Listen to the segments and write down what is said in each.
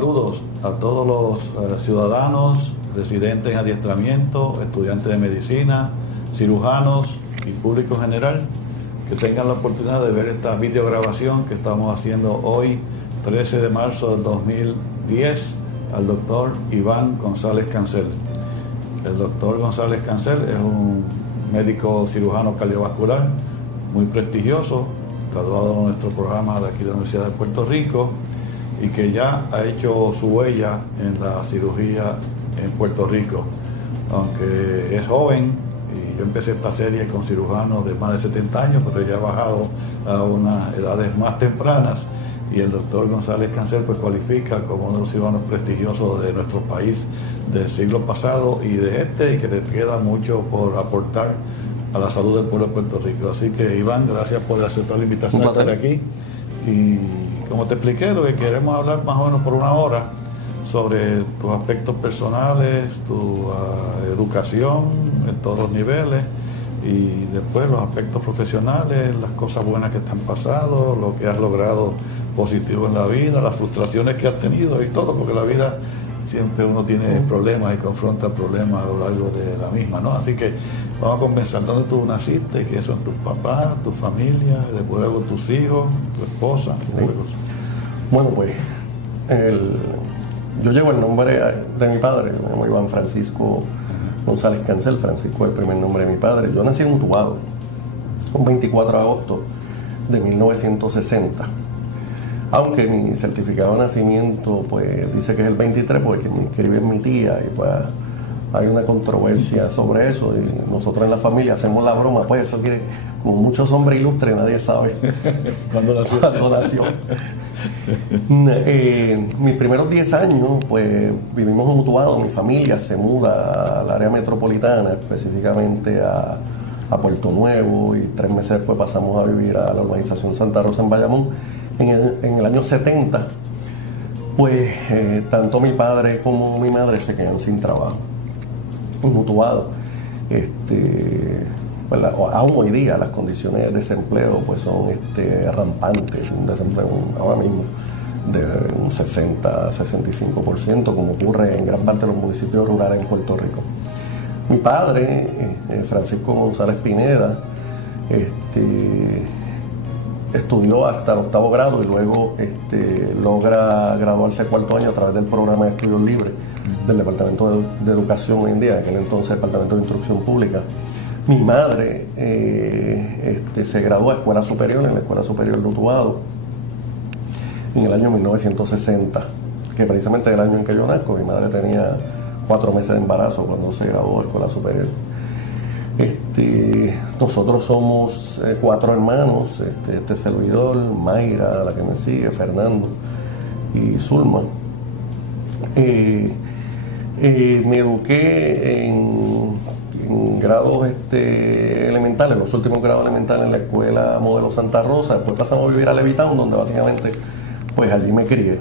Saludos a todos los ciudadanos, residentes en adiestramiento, estudiantes de medicina, cirujanos y público general que tengan la oportunidad de ver esta videograbación que estamos haciendo hoy, 13 de marzo del 2010, al doctor Iván González Cancel. El doctor González Cancel es un médico cirujano cardiovascular muy prestigioso, graduado en nuestro programa de aquí de la Universidad de Puerto Rico y que ya ha hecho su huella en la cirugía en Puerto Rico. Aunque es joven, y yo empecé esta serie con cirujanos de más de 70 años, pero ya ha bajado a unas edades más tempranas, y el doctor González Cancel pues cualifica como uno de los cirujanos prestigiosos de nuestro país del siglo pasado y de y que le queda mucho por aportar a la salud del pueblo de Puerto Rico. Así que, Iván, gracias por aceptar la invitación a estar aquí. Y como te expliqué, lo que queremos hablar más o menos por una hora sobre tus aspectos personales, tu educación en todos los niveles, y después los aspectos profesionales, las cosas buenas que te han pasado, lo que has logrado positivo en la vida, las frustraciones que has tenido y todo, porque la vida siempre uno tiene problemas y confronta problemas a lo largo de la misma, ¿no? Así que vamos a comenzar. ¿Dónde tú naciste? ¿Qué son tus papás, tu familia, después luego tus hijos, tu esposa? Bueno, pues yo llevo el nombre de mi padre. Me llamo Iván Francisco González Cancel. Francisco es el primer nombre de mi padre. Yo nací en Utuado, un 24 de agosto de 1960. Aunque mi certificado de nacimiento pues dice que es el 23 porque me inscribí en mi tía y pues hay una controversia sobre eso y nosotros en la familia hacemos la broma, pues eso quiere, como muchos hombres ilustres, nadie sabe cuándo nació. Mis primeros 10 años pues vivimos en Utuado, mi familia se muda al área metropolitana, específicamente a Puerto Nuevo, y 3 meses después pasamos a vivir a la urbanización Santa Rosa en Bayamón. En el año 70, pues tanto mi padre como mi madre se quedan sin trabajo en Utuado. Pues aún hoy día las condiciones de desempleo pues son rampantes, un desempleo ahora mismo de un 60-65%, como ocurre en gran parte de los municipios rurales en Puerto Rico. Mi padre, Francisco González Pineda, estudió hasta el 8º grado y luego logra graduarse el 4º año a través del programa de estudios libres del Departamento de Educación hoy en día, en aquel entonces Departamento de Instrucción Pública. Mi madre se graduó a Escuela Superior, en la Escuela Superior de Utuado, en el año 1960, que precisamente es el año en que yo nazco. Mi madre tenía 4 meses de embarazo cuando se graduó de Escuela Superior. Nosotros somos 4 hermanos, este servidor, Mayra, la que me sigue, Fernando y Zulma. Me eduqué en grados elementales, los últimos grados elementales en la escuela Modelo Santa Rosa. Después pasamos a vivir a Levitown, donde básicamente pues allí me crié.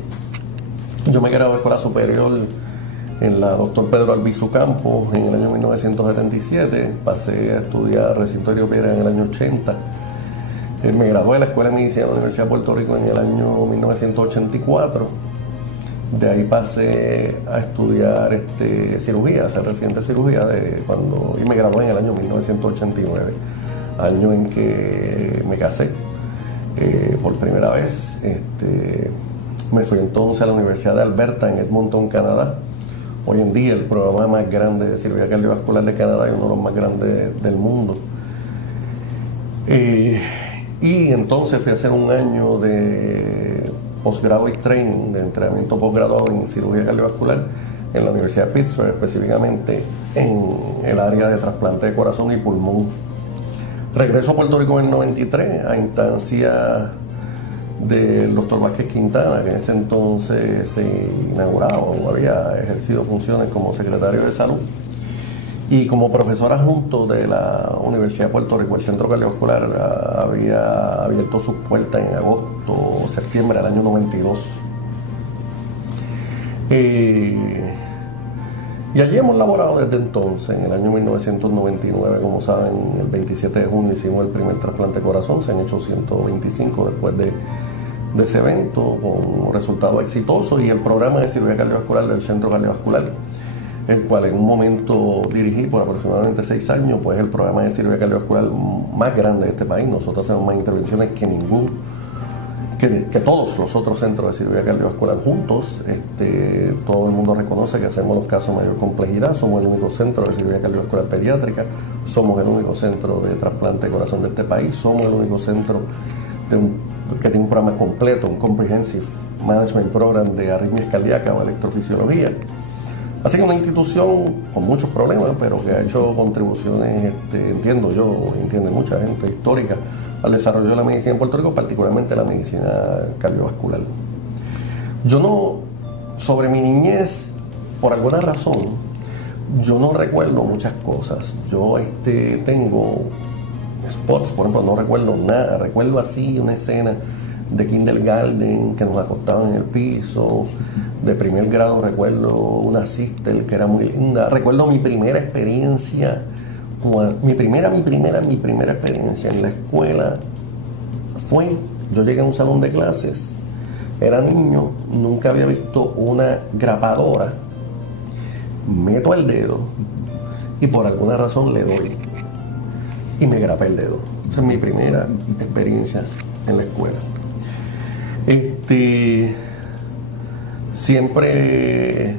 Yo me gradué de Escuela Superior en la Dr. Pedro Albizu Campos en el año 1977, pasé a estudiar recinto de Piedra en el año 80. Me gradué de la Escuela de Medicina de la Universidad de Puerto Rico en el año 1984. De ahí pasé a estudiar cirugía, a ser residente de cirugía, y me gradué en el año 1989, año en que me casé por primera vez. Me fui entonces a la Universidad de Alberta en Edmonton, Canadá. Hoy en día el programa más grande de cirugía cardiovascular de Canadá y uno de los más grandes del mundo. Y entonces fui a hacer un año de postgraduate training, de entrenamiento postgraduado en cirugía cardiovascular en la Universidad de Pittsburgh, específicamente en el área de trasplante de corazón y pulmón. Regreso a Puerto Rico en el 93 a instancia del doctor Vázquez Quintana, que en ese entonces se inauguraba o había ejercido funciones como secretario de salud, y como profesor adjunto de la Universidad de Puerto Rico. El Centro Cardiovascular había abierto sus puertas en agosto o septiembre del año 92. Y allí hemos laborado desde entonces. En el año 1999, como saben, el 27 de junio hicimos el primer trasplante de corazón. Se han hecho 125 después de de ese evento con resultados exitosos, y el programa de cirugía cardiovascular del Centro Cardiovascular, el cual en un momento dirigí por aproximadamente 6 años, pues el programa de cirugía cardiovascular más grande de este país. Nosotros hacemos más intervenciones que todos los otros centros de cirugía cardiovascular juntos. Todo el mundo reconoce que hacemos los casos de mayor complejidad. Somos el único centro de cirugía cardiovascular pediátrica, somos el único centro de trasplante de corazón de este país, somos el único centro que tiene un programa completo, un Comprehensive Management Program de arritmias cardíacas o electrofisiología. Así que una institución con muchos problemas, pero que ha hecho contribuciones, entiendo yo, entiende mucha gente, histórica al desarrollo de la medicina en Puerto Rico, particularmente la medicina cardiovascular. Yo no, sobre mi niñez, por alguna razón, yo no recuerdo muchas cosas. Yo tengo spots, por ejemplo, no recuerdo nada. Recuerdo así una escena de kindergarten que nos acostaban en el piso. De primer grado recuerdo una sister que era muy linda. Recuerdo mi primera experiencia, mi primera experiencia en la escuela fue, yo llegué a un salón de clases, era niño, nunca había visto una grapadora, meto el dedo y por alguna razón le doy y me grapé el dedo. Esa es mi primera experiencia en la escuela. Siempre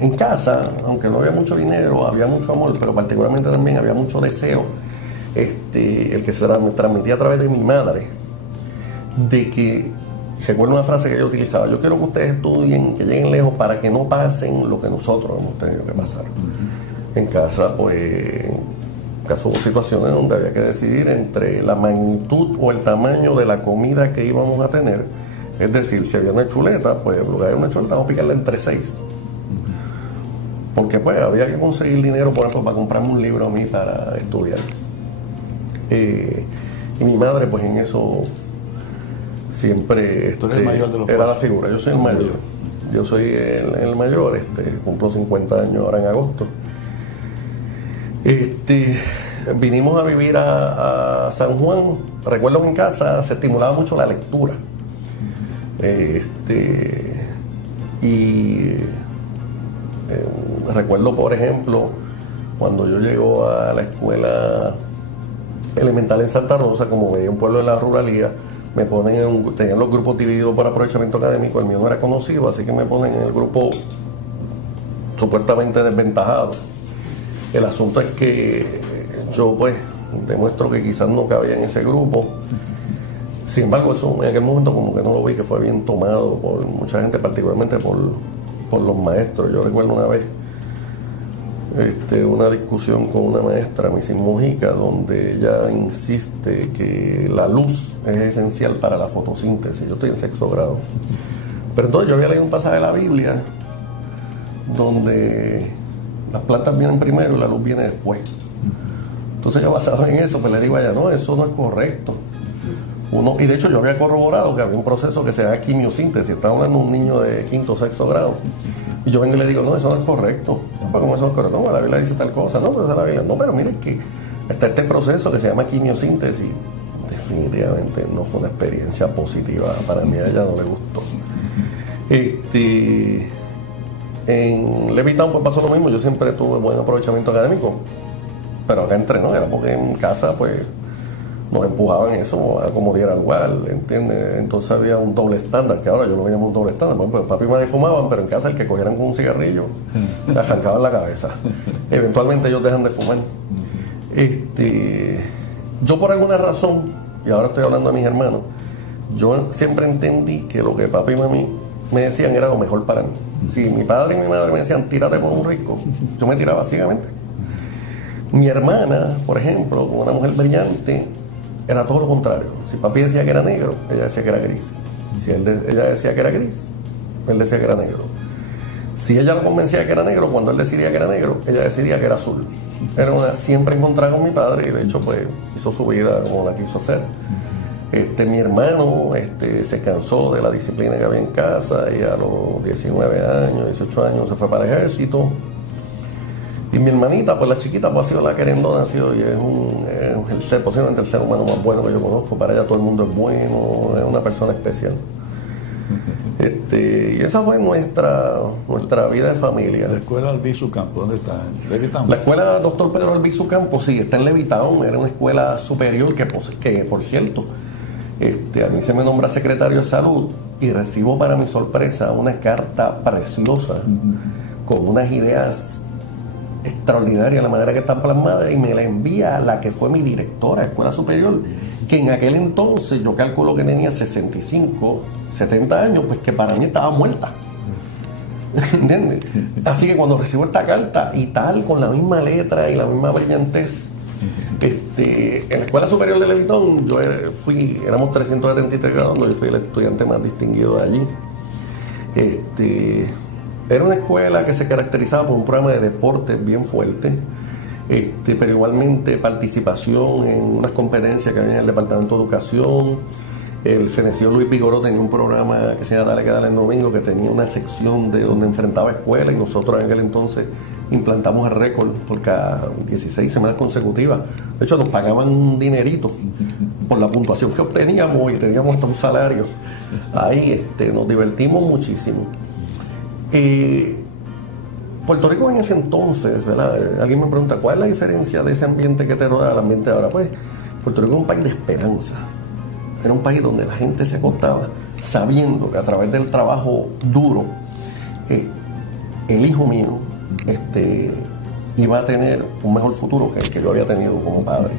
en casa, aunque no había mucho dinero, había mucho amor, pero particularmente también había mucho deseo, el que se transmitía a través de mi madre, de que, recuerdo una frase que ella utilizaba: yo quiero que ustedes estudien, que lleguen lejos para que no pasen lo que nosotros hemos tenido que pasar. En casa, pues, en caso hubo situaciones donde había que decidir entre la magnitud o el tamaño de la comida que íbamos a tener. Es decir, si había una chuleta, pues en lugar de una chuleta vamos a picarla entre 6. Porque pues había que conseguir dinero, por ejemplo, para comprarme un libro a mí para estudiar. Y mi madre, pues en eso siempre el mayor de los era la figura. Yo soy el mayor. Yo soy el mayor, cumplo 50 años ahora en agosto. Vinimos a vivir a San Juan. Recuerdo que en casa se estimulaba mucho la lectura. Recuerdo, por ejemplo, cuando yo llego a la escuela elemental en Santa Rosa, como veía un pueblo de la ruralía, me ponen tenían los grupos divididos por aprovechamiento académico. El mío no era conocido, así que me ponen en el grupo supuestamente desventajado. El asunto es que yo pues demuestro que quizás no cabía en ese grupo. Sin embargo, eso en aquel momento como que no lo vi, que fue bien tomado por mucha gente, particularmente por los maestros. Yo recuerdo una vez una discusión con una maestra, Mrs. Mojica, donde ella insiste que la luz es esencial para la fotosíntesis. Yo estoy en 6º grado. Pero entonces yo había leído un pasaje de la Biblia donde las plantas vienen primero y la luz viene después. Entonces yo, basado en eso, pues le digo a ella: no, eso no es correcto. Y de hecho yo había corroborado que había un proceso que se llama quimiosíntesis. Estaba hablando de un niño de 5º o 6º grado. Y yo vengo y le digo: no, eso no es correcto. Pues, ¿cómo eso no es correcto? No, la Biblia dice tal cosa. No, pues esa es la Biblia. No, pero miren que está este proceso que se llama quimiosíntesis. Definitivamente no fue una experiencia positiva. Para mí a ella no le gustó. En Levittown pues pasó lo mismo. Yo siempre tuve buen aprovechamiento académico. Pero acá no era porque en casa pues nos empujaban eso a como diera lugar, ¿entiendes? Entonces había un doble estándar, que ahora yo lo llamo un doble estándar. Bueno, pues papi y madre fumaban, pero en casa el que cogieran con un cigarrillo le arrancaban la cabeza. Eventualmente ellos dejan de fumar. Yo por alguna razón, y ahora estoy hablando de mis hermanos, yo siempre entendí que lo que papi y mami me decían era lo mejor para mí. Si mi padre y mi madre me decían: tírate por un risco, yo me tiraba ciegamente. Mi hermana, por ejemplo, como una mujer brillante, era todo lo contrario. Si papi decía que era negro, ella decía que era gris. Si ella decía que era gris, él decía que era negro. Si ella lo convencía de que era negro, cuando él decidía que era negro, ella decidía que era azul. Era siempre encontrada con mi padre, y de hecho pues hizo su vida como la quiso hacer. Mi hermano se cansó de la disciplina que había en casa y a los 19 años, 18 años se fue para el ejército. Y mi hermanita, pues la chiquita, pues ha sido la querendona, ha sido, y posiblemente el ser humano más bueno que yo conozco. Para ella todo el mundo es bueno, es una persona especial. Y esa fue nuestra vida de familia. La escuela Albizu Campo, ¿dónde está? ¿En Levitown? La escuela Dr. Pedro Albizu Campo, sí, está en Levitown. Era una escuela superior que por cierto, a mí se me nombra secretario de salud y recibo para mi sorpresa una carta preciosa con unas ideas extraordinarias, la manera que están plasmadas, y me la envía la que fue mi directora de escuela superior, que en aquel entonces yo calculo que tenía 65, 70 años, pues que para mí estaba muerta. ¿Entiendes? Así que cuando recibo esta carta y tal, con la misma letra y la misma brillantez, en la escuela superior de Levitown éramos 373 graduandos, yo fui el estudiante más distinguido de allí. Era una escuela que se caracterizaba por un programa de deportes bien fuerte, pero igualmente participación en unas competencias que había en el Departamento de Educación. El fenecido Luis Vigoró tenía un programa que se llama Dale que Dale el Domingo, que tenía una sección de donde enfrentaba escuelas, y nosotros en aquel entonces implantamos el récord por cada 16 semanas consecutivas. De hecho, nos pagaban un dinerito por la puntuación que obteníamos, y teníamos hasta un salario. Ahí nos divertimos muchísimo. Puerto Rico en ese entonces, ¿verdad? Alguien me pregunta, ¿cuál es la diferencia de ese ambiente que te rodea al ambiente de ahora? Pues Puerto Rico es un país de esperanza. Era un país donde la gente se acostaba sabiendo que a través del trabajo duro, el hijo mío iba a tener un mejor futuro que el que yo había tenido como padre.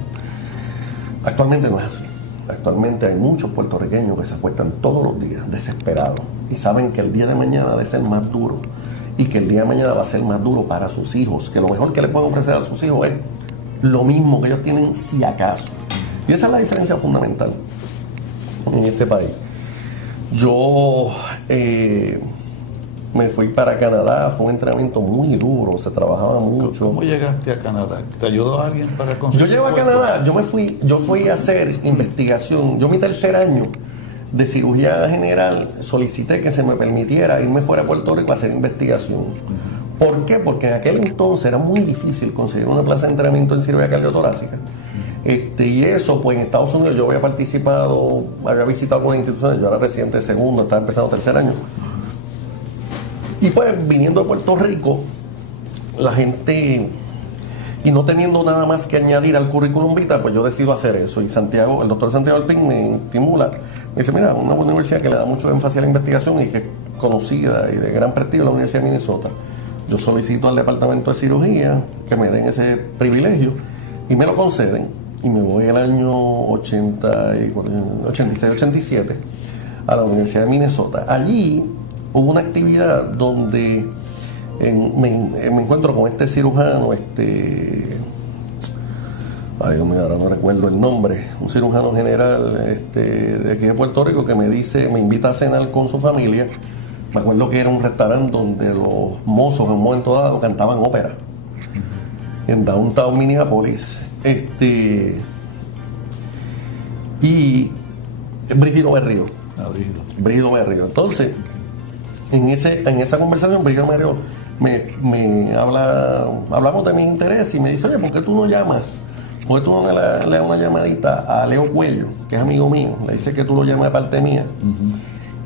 Actualmente no es así. Actualmente hay muchos puertorriqueños que se acuestan todos los días desesperados y saben que el día de mañana debe ser más duro, y que el día de mañana va a ser más duro para sus hijos, que lo mejor que le pueden ofrecer a sus hijos es lo mismo que ellos tienen, si acaso. Y esa es la diferencia fundamental en este país. Yo me fui para Canadá, fue un entrenamiento muy duro, se trabajaba mucho. ¿Cómo llegaste a Canadá? ¿Te ayudó alguien para conseguir? Yo llego a Canadá, yo fui a hacer investigación. Yo mi tercer año de cirugía general solicité que se me permitiera irme fuera de Puerto Rico a hacer investigación. ¿Por qué? Porque en aquel entonces era muy difícil conseguir una plaza de entrenamiento en cirugía cardiotorácica. Y eso, pues en Estados Unidos yo había participado, había visitado algunas instituciones, yo era residente de segundo, estaba empezando tercer año. Y pues viniendo de Puerto Rico, la gente, y no teniendo nada más que añadir al currículum vitae, pues yo decido hacer eso. Y Santiago, el doctor Santiago Alpín me estimula, me dice, mira, una universidad que le da mucho énfasis a la investigación y que es conocida y de gran prestigio, la Universidad de Minnesota. Yo solicito al departamento de cirugía que me den ese privilegio y me lo conceden. Y me voy el año 86-87 a la Universidad de Minnesota. Allí hubo una actividad donde me encuentro con este cirujano, ay Dios mío, ahora no recuerdo el nombre, un cirujano general de aquí de Puerto Rico, que me invita a cenar con su familia. Me acuerdo que era un restaurante donde los mozos en un momento dado cantaban ópera en Downtown Minneapolis. Y Brígido Berrío. Brígido Berrío. Entonces, en esa conversación, Brígido Berrío hablamos de mis intereses y me dice, oye, ¿por qué tú no llamas? ¿Por qué tú no le das una llamadita a Leo Cuello, que es amigo mío? Le dice que tú lo llamas de parte mía.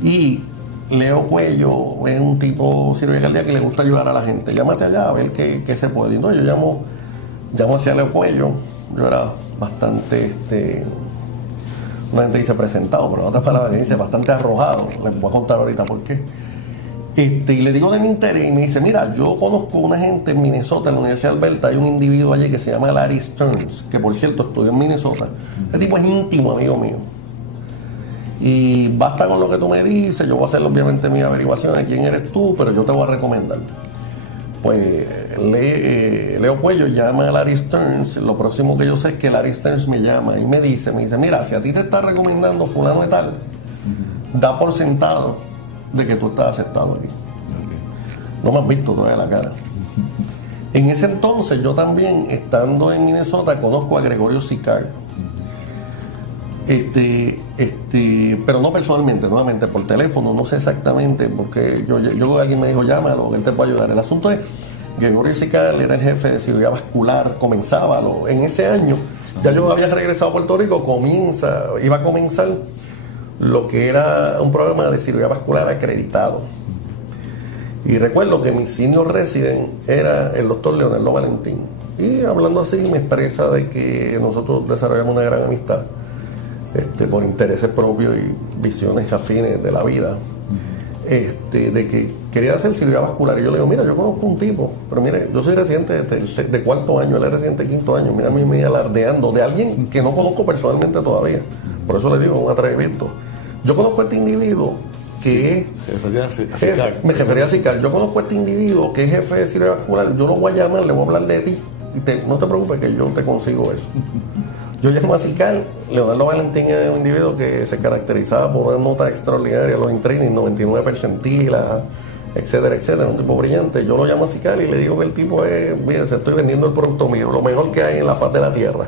Y Leo Cuello es un tipo cirugía cardíaca que le gusta ayudar a la gente. Llámate allá a ver qué se puede. Y no, yo llamo hacia Leo Cuello. Yo era bastante, una gente dice presentado, pero en otras palabras que dice bastante arrojado. Les voy a contar ahorita por qué. Y le digo de mi interés y me dice, mira, yo conozco una gente en Minnesota, en la Universidad de Alberta, hay un individuo allí que se llama Larry Stearns, que por cierto estudió en Minnesota. Este tipo es íntimo amigo mío. Y basta con lo que tú me dices, yo voy a hacer obviamente mi averiguación de quién eres tú, pero yo te voy a recomendar. Pues Leo Cuello llama a Larry Stearns. Lo próximo que yo sé es que Larry Stearns me llama y me dice, mira, si a ti te está recomendando fulano de tal, da por sentado de que tú estás aceptado aquí. No me has visto todavía la cara. En ese entonces yo también, estando en Minnesota, conozco a Gregorio Sicar. Pero no personalmente, nuevamente por teléfono, no sé exactamente, porque yo alguien me dijo, llámalo, él te puede ayudar. El asunto es Gregorio Sical era el jefe de cirugía vascular, comenzaba en ese año, ya yo había regresado a Puerto Rico, iba a comenzar lo que era un programa de cirugía vascular acreditado. Y recuerdo que mi senior resident era el doctor Leonardo Valentín. Y hablando así me expresa de que nosotros desarrollamos una gran amistad por intereses propios y visiones afines de la vida. De que quería hacer cirugía vascular. Y yo le digo, mira, yo conozco un tipo, pero mire, yo soy residente de cuarto año, él es residente de quinto año. Mira, a mí me alardeando de alguien que no conozco personalmente todavía. Por eso le digo, un atrevimiento. Yo conozco a este individuo que es... Me refería a Sical. Yo conozco a este individuo que es jefe de cirugía vascular. Yo lo voy a llamar, le voy a hablar de ti. Y no te preocupes que yo te consigo eso. Yo llamo a Sical. Leonardo Valentín es un individuo que se caracterizaba por una nota extraordinaria, los training, 99 percentilas, etcétera, etcétera, un tipo brillante. Yo lo llamo a Sical y le digo que el tipo es, mire, se estoy vendiendo el producto mío, lo mejor que hay en la faz de la tierra.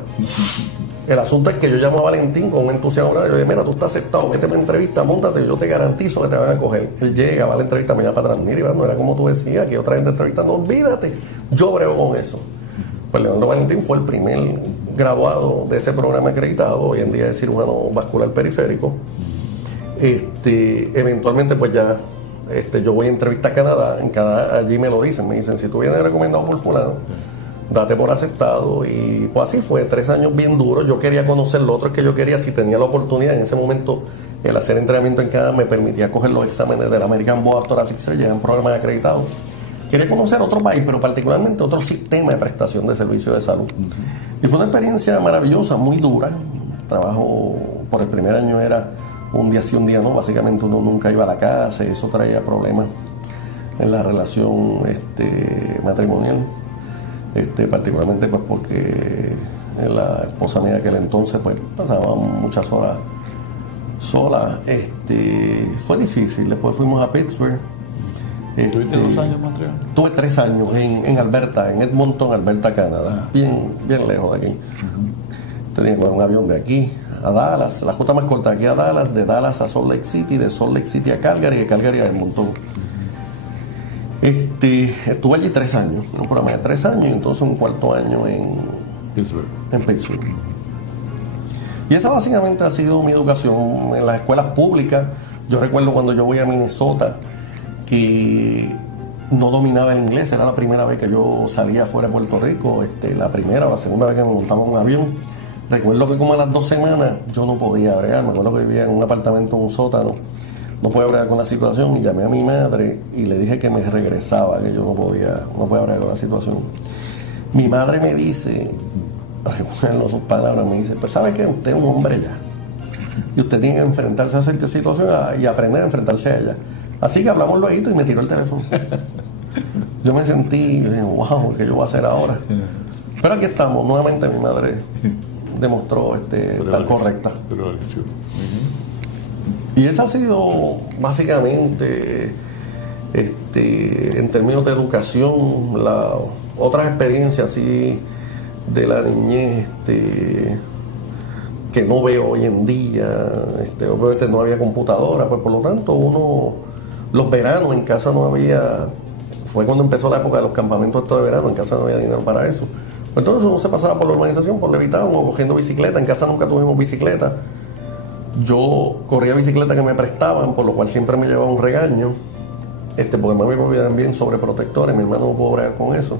El asunto es que yo llamo a Valentín con un entusiasmo. Yo le digo, mira, tú estás aceptado, méteme en entrevista, móntate, yo te garantizo que te van a coger. Él llega, va a la entrevista, me llama para atrás, mira, no era como tú decías, que otra gente entrevista, no, olvídate, yo brego con eso. Pues Leonardo Valentín fue el primer graduado de ese programa acreditado, hoy en día es cirujano vascular periférico. Eventualmente pues ya yo voy a entrevista a Canadá, allí me lo dicen, si tú vienes recomendado por fulano, date por aceptado. Y pues así fue, 3 años bien duros. Yo quería conocer lo otro, es que yo quería, si tenía la oportunidad en ese momento, el hacer entrenamiento en Canadá me permitía coger los exámenes del American Board of Thoracic Surgery, un programa acreditado. Quería conocer otro país, pero particularmente otro sistema de prestación de servicios de salud. Y fue una experiencia maravillosa, muy dura. Trabajo por el primer año era un día sí, un día no. Básicamente uno nunca iba a la casa y eso traía problemas en la relación matrimonial. Particularmente pues porque la esposa mía de aquel entonces pues pasaba muchas horas sola. Fue difícil. Después fuimos a Pittsburgh. ¿Tuviste 2 años en Montreal? Tuve 3 años en Alberta, en Edmonton, Alberta, Canadá, bien lejos de aquí. Tenía que coger un avión de aquí a Dallas, la ruta más corta de aquí a Dallas, de Dallas a Salt Lake City, de Salt Lake City a Calgary, de Calgary a Edmonton. Estuve allí 3 años, un programa de 3 años, y entonces un cuarto año en Pittsburgh. Y esa básicamente ha sido mi educación en las escuelas públicas. Yo recuerdo cuando yo voy a Minnesota que no dominaba el inglés, era la primera vez que yo salía fuera de Puerto Rico, la primera o la segunda vez que me montaba en un avión. Recuerdo que como a las 2 semanas yo no podía bregar, me acuerdo que vivía en un apartamento en un sótano, no podía bregar con la situación y llamé a mi madre y le dije que me regresaba, que yo no podía bregar con la situación. Mi madre me dice, recuerdo sus palabras, me dice, pues ¿sabe qué? Usted es un hombre ya y usted tiene que enfrentarse a esa situación y aprender a enfrentarse a ella. Así que hablamos luego y me tiró el teléfono. Yo me sentí, yo dije, wow, ¿qué yo voy a hacer ahora? Pero aquí estamos, nuevamente mi madre demostró estar correcta. Y esa ha sido básicamente, en términos de educación, otras experiencias así de la niñez que no veo hoy en día. Obviamente no había computadora, pues por lo tanto los veranos en casa no había, fue cuando empezó la época de los campamentos de verano, en casa no había dinero para eso. Entonces uno se pasaba por la urbanización, por Levitown, o cogiendo bicicleta. En casa nunca tuvimos bicicleta. Yo corría bicicleta que me prestaban, por lo cual siempre me llevaba un regaño, porque mami y papi eran bien sobreprotectores, mi hermano no pudo bregar con eso.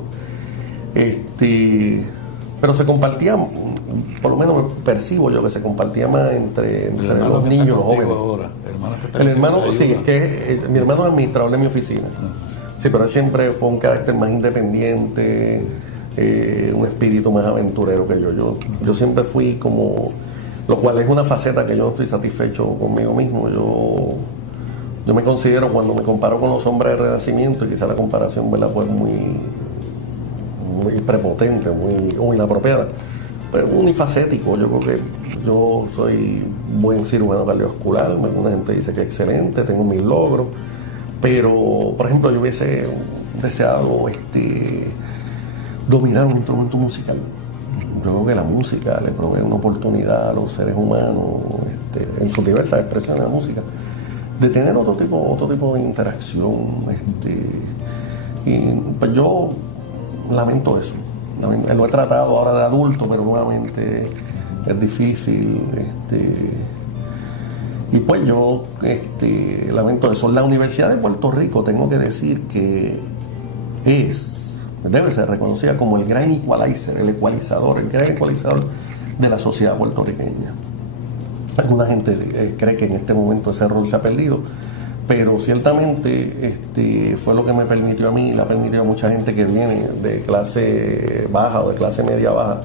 Pero se compartía, por lo menos percibo yo que se compartía más entre los niños, los jóvenes. Ahora, el hermano, sí, es que mi hermano es administrador de mi oficina. Sí, pero él siempre fue un carácter más independiente, un espíritu más aventurero que yo. Yo siempre fui como, lo cual es una faceta que yo no estoy satisfecho conmigo mismo. Yo me considero, cuando me comparo con los hombres del Renacimiento, y quizá la comparación, ¿verdad?, pues muy prepotente, muy inapropiada, pero unifacético. Yo creo que yo soy buen cirujano cardiovascular, alguna gente dice que excelente, tengo mis logros, pero por ejemplo yo hubiese deseado dominar un instrumento musical. Yo creo que la música le provee una oportunidad a los seres humanos, en sus diversas expresiones de la música, de tener otro tipo de interacción. Y pues yo lamento eso. Lo he tratado ahora de adulto, pero nuevamente es difícil. Y pues yo lamento eso. La Universidad de Puerto Rico, tengo que decir que debe ser reconocida como el gran equalizer, el gran ecualizador de la sociedad puertorriqueña. Alguna gente cree que en este momento ese rol se ha perdido, pero ciertamente fue lo que me permitió a mí, le ha permitido a mucha gente que viene de clase baja o de clase media baja,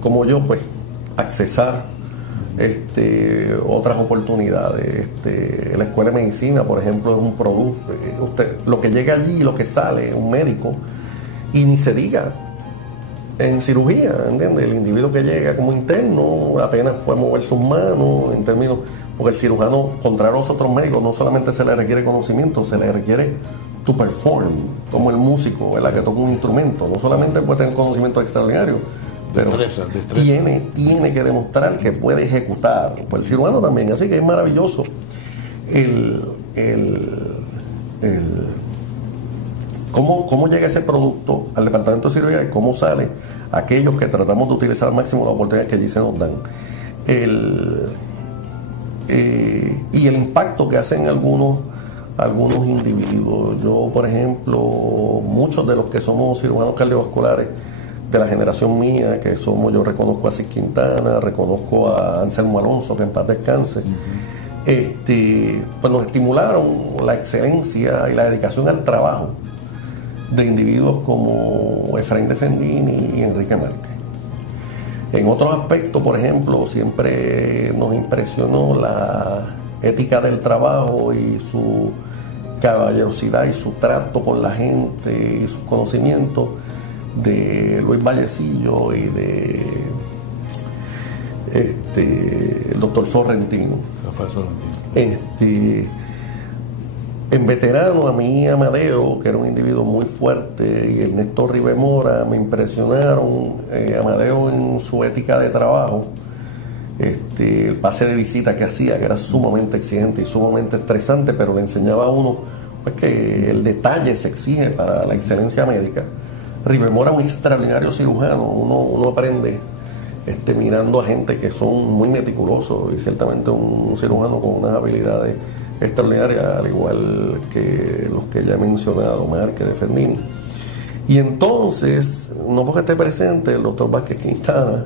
como yo, pues, accesar otras oportunidades. La Escuela de Medicina, por ejemplo, es un producto. Lo que llega allí y lo que sale, un médico, y ni se diga en cirugía, ¿entiendes? El individuo que llega como interno apenas puede mover sus manos en términos, porque el cirujano, contrario a los otros médicos, no solamente se le requiere conocimiento, se le requiere to perform, como el músico, ¿verdad?, que toca un instrumento. No solamente puede tener conocimiento extraordinario, pero destreza. Tiene que demostrar que puede ejecutar. Pues el cirujano también, así que es maravilloso cómo llega ese producto al departamento de cirugía y cómo sale aquellos que tratamos de utilizar al máximo las oportunidades que allí se nos dan. Y el impacto que hacen algunos individuos. Yo, por ejemplo, muchos de los que somos cirujanos cardiovasculares de la generación mía, que somos, yo reconozco a Cis Quintana, reconozco a Anselmo Alonso, que en paz descanse, pues nos estimularon la excelencia y la dedicación al trabajo de individuos como Efraín de Fendini y Enrique Márquez. En otros aspectos, por ejemplo, siempre nos impresionó la ética del trabajo y su caballerosidad y su trato con la gente y sus conocimientos de Luis Vallecillo y de el doctor Sorrentino. Rafael Sorrentino. En veterano, a mí Amadeo, que era un individuo muy fuerte, y el Néstor Rivemora me impresionaron. Amadeo en su ética de trabajo, el pase de visita que hacía, que era sumamente exigente y sumamente estresante, pero le enseñaba a uno pues que el detalle se exige para la excelencia médica. Rivemora, un extraordinario cirujano. Uno aprende mirando a gente que son muy meticulosos, y ciertamente un cirujano con unas habilidades extraordinarias, al igual que los que ya he mencionado, Márquez, de Fendini. Y entonces, no porque esté presente el doctor Vázquez Quintana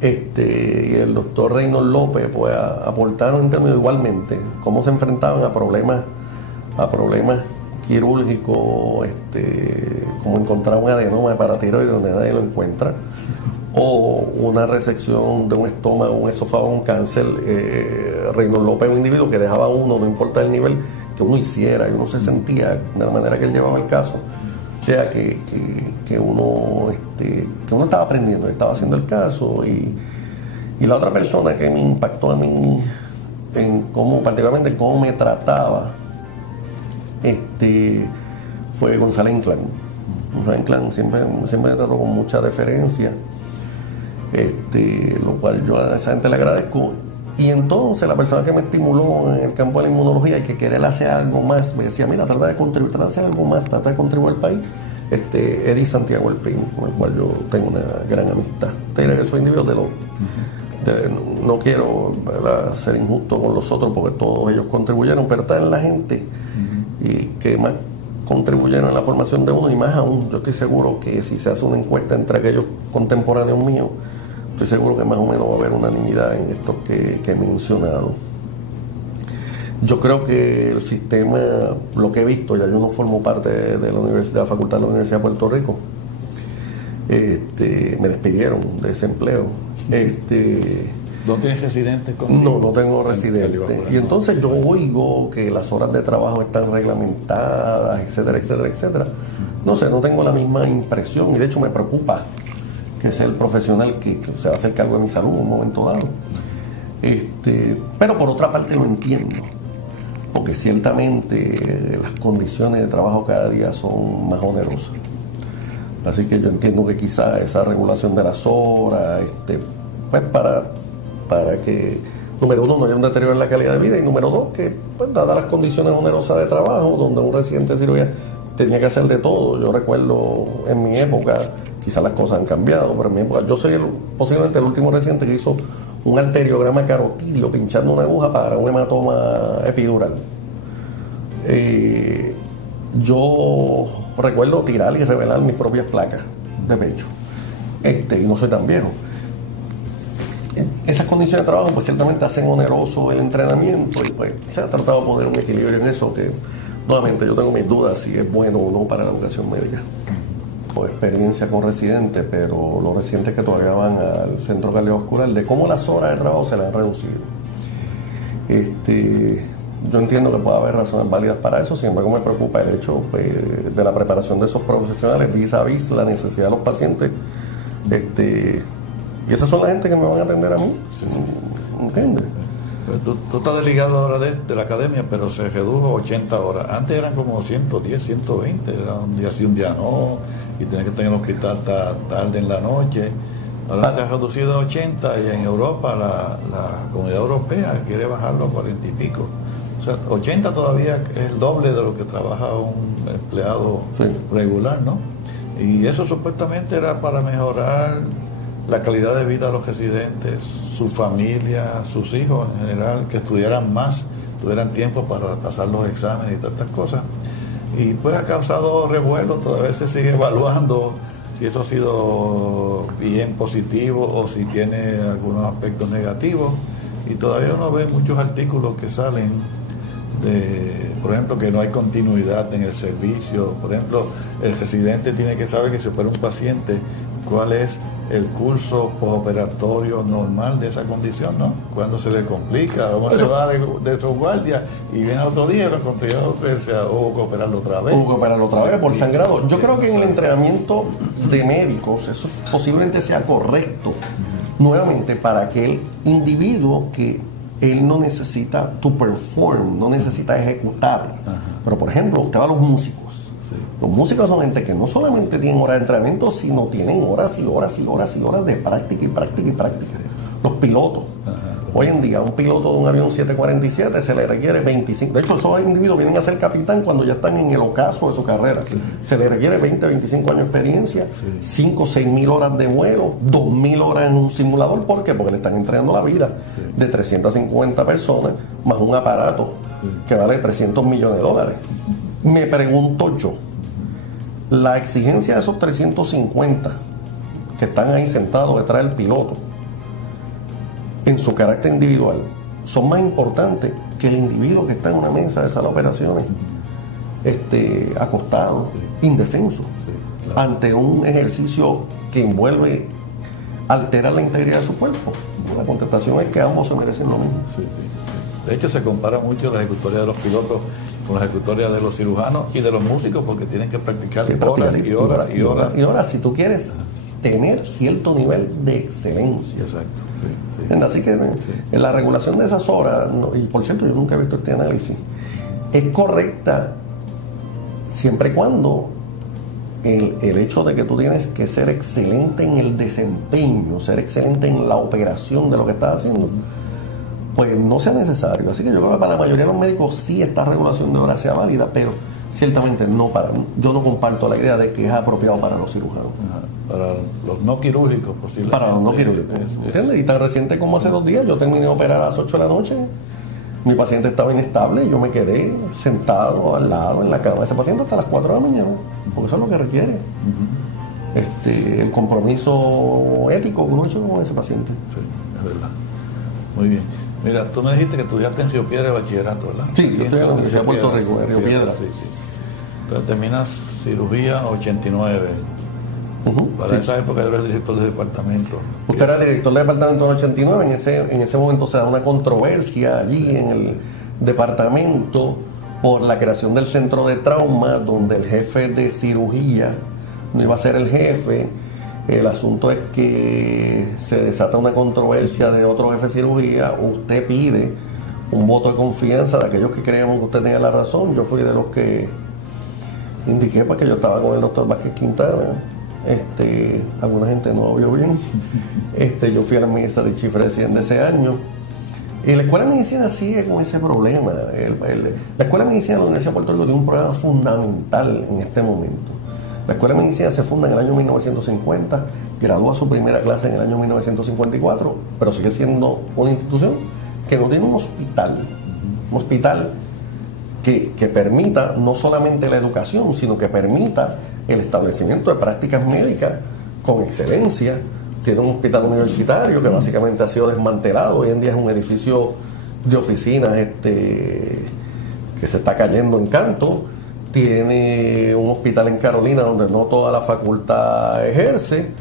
y el doctor Reynolds López, pues aportaron en términos igualmente cómo se enfrentaban a problemas quirúrgicos, como encontrar un adenoma de paratiroides donde nadie lo encuentra, o una resección de un estómago, un esófago, un cáncer. Reynolds López es un individuo que dejaba a uno, no importa el nivel que uno hiciera, y uno se sentía de la manera que él llevaba el caso, o sea, que uno estaba aprendiendo, estaba haciendo el caso. Y la otra persona que me impactó a mí particularmente cómo me trataba, fue González Inclán. González Inclán siempre me trató con mucha deferencia, lo cual yo a esa gente le agradezco. Y entonces la persona que me estimuló en el campo de la inmunología y que quería hacer algo más, me decía: mira, trata de contribuir, trata de hacer algo más, trata de contribuir al país. Edith Santiago Elpín, con el cual yo tengo una gran amistad. Te diré que soy individuo no quiero, ¿verdad?, ser injusto con los otros, porque todos ellos contribuyeron, pero está en la gente y que más contribuyeron a la formación de uno. Y más aún, yo estoy seguro que si se hace una encuesta entre aquellos contemporáneos míos, estoy seguro que más o menos va a haber unanimidad en estos que he mencionado. Yo creo que el sistema, lo que he visto, ya yo no formo parte de la facultad de la Universidad de Puerto Rico, me despidieron de ese empleo. ¿No tienes residentes contigo? No tengo residentes. Y entonces yo oigo que las horas de trabajo están reglamentadas, etcétera, etcétera, etcétera. No sé, no tengo la misma impresión, y de hecho me preocupa que sea el profesional que se va a hacer cargo de mi salud en un momento dado. Pero por otra parte lo entiendo, porque ciertamente las condiciones de trabajo cada día son más onerosas. Así que yo entiendo que quizá esa regulación de las horas, pues para que, número uno, no haya un deterioro en la calidad de vida, y número dos, que pues, dadas las condiciones onerosas de trabajo, donde un residente de cirugía tenía que hacer de todo. Yo recuerdo en mi época, quizás las cosas han cambiado, pero en mi época yo soy posiblemente el último residente que hizo un arteriograma carotidio pinchando una aguja para un hematoma epidural. Yo recuerdo tirar y revelar mis propias placas de pecho, y no soy tan viejo. Esas condiciones de trabajo pues ciertamente hacen oneroso el entrenamiento y pues se ha tratado de poner un equilibrio en eso que nuevamente yo tengo mis dudas si es bueno o no para la educación médica por experiencia con residentes, pero los residentes que todavía van al centro cardiovascular, de cómo las horas de trabajo se le han reducido. Yo entiendo que puede haber razones válidas para eso, sin embargo me preocupa el hecho de la preparación de esos profesionales vis a vis la necesidad de los pacientes, y esas son la gente que me van a atender a mí, ¿entiendes? Tú estás desligado ahora de la academia, pero se redujo a 80 horas. Antes eran como 110, 120, era un día sí, un día no, y tenías que estar en el hospital tarde en la noche. Ahora se ha reducido a 80 y en Europa, la Comunidad Europea quiere bajarlo a 40 y pico. O sea, 80 todavía es el doble de lo que trabaja un empleado regular, ¿no? Y eso supuestamente era para mejorar la calidad de vida de los residentes, su familia, sus hijos en general, que estudiaran más, tuvieran tiempo para pasar los exámenes y tantas cosas. Y pues ha causado revuelo, todavía se sigue evaluando si eso ha sido bien positivo o si tiene algunos aspectos negativos. Y todavía uno ve muchos artículos que salen por ejemplo, que no hay continuidad en el servicio. Por ejemplo, el residente tiene que saber que si opera un paciente, cuál es el curso postoperatorio normal de esa condición, ¿no? Cuando se le complica, cómo se va de su guardia y viene otro día y lo encontró, hubo que operarlo otra vez. Hubo que operarlo otra vez por sangrado. Yo creo que en el entrenamiento de médicos eso posiblemente sea correcto, nuevamente, para aquel individuo que él no necesita to perform, no necesita ejecutar. Pero, por ejemplo, usted va a los músicos. Sí. Los músicos son gente que no solamente tienen horas de entrenamiento, sino tienen horas y horas y horas y horas de práctica y práctica y práctica. Los pilotos. Hoy en día, un piloto de un avión 747 se le requiere 25. De hecho, esos individuos vienen a ser capitán cuando ya están en el ocaso de su carrera. Se le requiere 20, 25 años de experiencia, 5 o 6 mil horas de vuelo, 2.000 horas en un simulador. ¿Por qué? Porque le están entregando la vida de 350 personas más un aparato que vale 300 millones de dólares. Me pregunto yo, la exigencia de esos 350 que están ahí sentados detrás del piloto, en su carácter individual, son más importantes que el individuo que está en una mesa de sala de operaciones, acostado, indefenso, ante un ejercicio que envuelve alterar la integridad de su cuerpo. La contestación es que ambos se merecen lo mismo. De hecho, se compara mucho la ejecutoria de los pilotos con la ejecutoria de los cirujanos y de los músicos, porque tienen que practicar horas y horas y horas. Y horas, si tú quieres tener cierto nivel de excelencia. Exacto. Así que en la regulación de esas horas, y por cierto, yo nunca he visto este análisis, es correcta siempre y cuando el hecho de que tú tienes que ser excelente en el desempeño, ser excelente en la operación de lo que estás haciendo, pues no sea necesario. Así que yo creo que para la mayoría de los médicos sí esta regulación de horas sea válida, pero ciertamente yo no comparto la idea de que es apropiado para los cirujanos. Para los no quirúrgicos, posiblemente. Para los no quirúrgicos. ¿Entiendes? Y tan reciente como hace 2 días, yo terminé de operar a las 8 de la noche, mi paciente estaba inestable y yo me quedé sentado al lado en la cama de ese paciente hasta las 4 de la mañana, porque eso es lo que requiere. El compromiso ético que uno hizo con ese paciente. Sí, es verdad. Muy bien. Mira, tú me dijiste que estudiaste en Río Piedra de bachillerato, ¿verdad? Sí, yo estoy en la Universidad de Puerto Rico, en Río Piedra. Sí. Entonces terminas cirugía 89. Para esa época yo era el director de departamento. Usted era director de departamento en el 89. En ese momento se da una controversia allí en el departamento por la creación del centro de trauma, donde el jefe de cirugía no iba a ser el jefe. El asunto es que se desata una controversia de otro jefe de cirugía. Usted pide un voto de confianza de aquellos que creemos que usted tenía la razón. Yo fui de los que indiqué que yo estaba con el doctor Vázquez Quintana. Alguna gente no lo vio bien. Yo fui a la ministra de Chief Resident de ese año. Y la Escuela de Medicina sigue con ese problema. La Escuela de Medicina de la Universidad de Puerto Rico tiene un problema fundamental en este momento. La Escuela de Medicina se funda en el año 1950, gradúa su primera clase en el año 1954, pero sigue siendo una institución que no tiene un hospital que permita no solamente la educación, sino que permita el establecimiento de prácticas médicas con excelencia. Tiene un hospital universitario que básicamente ha sido desmantelado. Hoy en día es un edificio de oficinas que se está cayendo en canto. Tiene un hospital en Carolina donde no toda la facultad ejerce.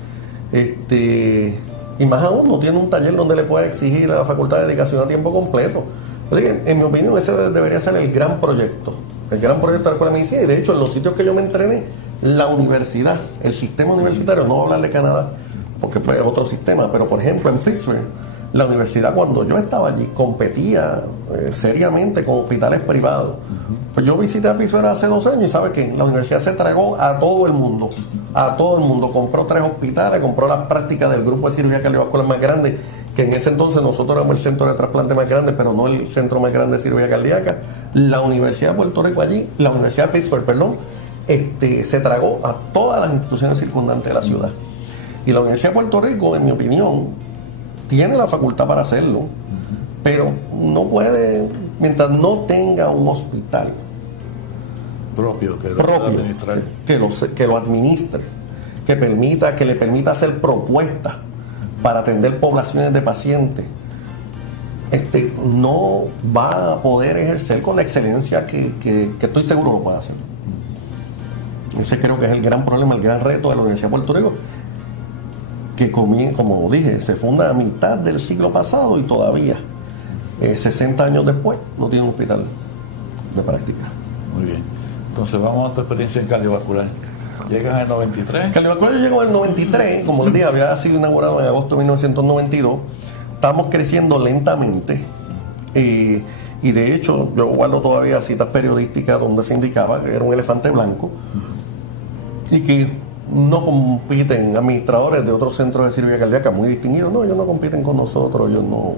Y más aún, no tiene un taller donde le pueda exigir a la facultad dedicación a tiempo completo. Así que, en mi opinión, ese debería ser el gran proyecto de la Escuela de Medicina. Y de hecho, en los sitios que yo me entrené, la universidad, el sistema universitario, no voy a hablar de Canadá, porque pues es otro sistema, pero por ejemplo en Pittsburgh, la universidad cuando yo estaba allí competía seriamente con hospitales privados. Pues yo visité a Pittsburgh hace 2 años y sabe que la universidad se tragó a todo el mundo, compró 3 hospitales, compró las prácticas del grupo de cirugía cardiovascular más grande, que en ese entonces nosotros éramos el centro de trasplante más grande, pero no el centro más grande de cirugía cardíaca. La Universidad de Puerto Rico allí, la Universidad de Pittsburgh, perdón, se tragó a todas las instituciones circundantes de la ciudad. Y la Universidad de Puerto Rico, en mi opinión, tiene la facultad para hacerlo, pero no puede, mientras no tenga un hospital propio que lo administre, que le permita hacer propuestas para atender poblaciones de pacientes, no va a poder ejercer con la excelencia que estoy seguro lo puede hacer. Ese creo que es el gran problema, el gran reto de la Universidad de Puerto Rico, que como dije, se funda a mitad del siglo pasado y todavía, 60 años después, no tiene un hospital de práctica. Muy bien. Entonces vamos a tu experiencia en cardiovascular. ¿Llegas en el 93? Cardiovascular yo llego en el 93, como les dije, había sido inaugurado en agosto de 1992. Estamos creciendo lentamente. Y de hecho, yo guardo todavía citas periodísticas donde se indicaba que era un elefante blanco y que no compiten administradores de otros centros de cirugía cardíaca muy distinguidos. No, ellos no compiten con nosotros, ellos no.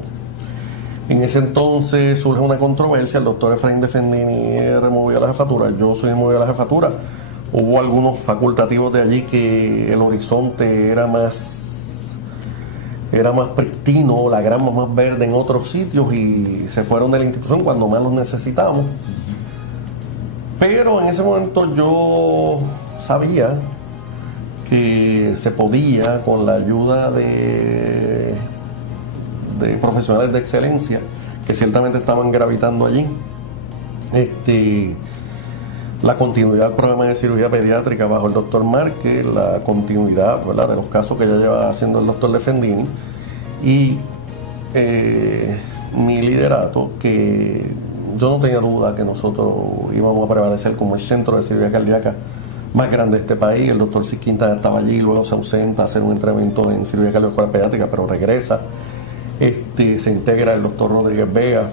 En ese entonces surge una controversia, el doctor Efraín de Fendini removió la jefatura, yo soy removido la jefatura. Hubo algunos facultativos de allí que el horizonte era más pristino, la grama más verde en otros sitios y se fueron de la institución cuando más los necesitábamos. Pero en ese momento yo sabía que se podía, con la ayuda de profesionales de excelencia que ciertamente estaban gravitando allí, la continuidad del programa de cirugía pediátrica bajo el doctor Márquez, la continuidad, ¿verdad?, de los casos que ya lleva haciendo el doctor de Fendini y mi liderato, que yo no tenía duda que nosotros íbamos a prevalecer como el centro de cirugía cardíaca más grande de este país. El doctor Cis Quintana estaba allí, luego se ausenta a hacer un entrenamiento en cirugía cardiovascular pediátrica, pero regresa. Se integra el doctor Rodríguez Vega.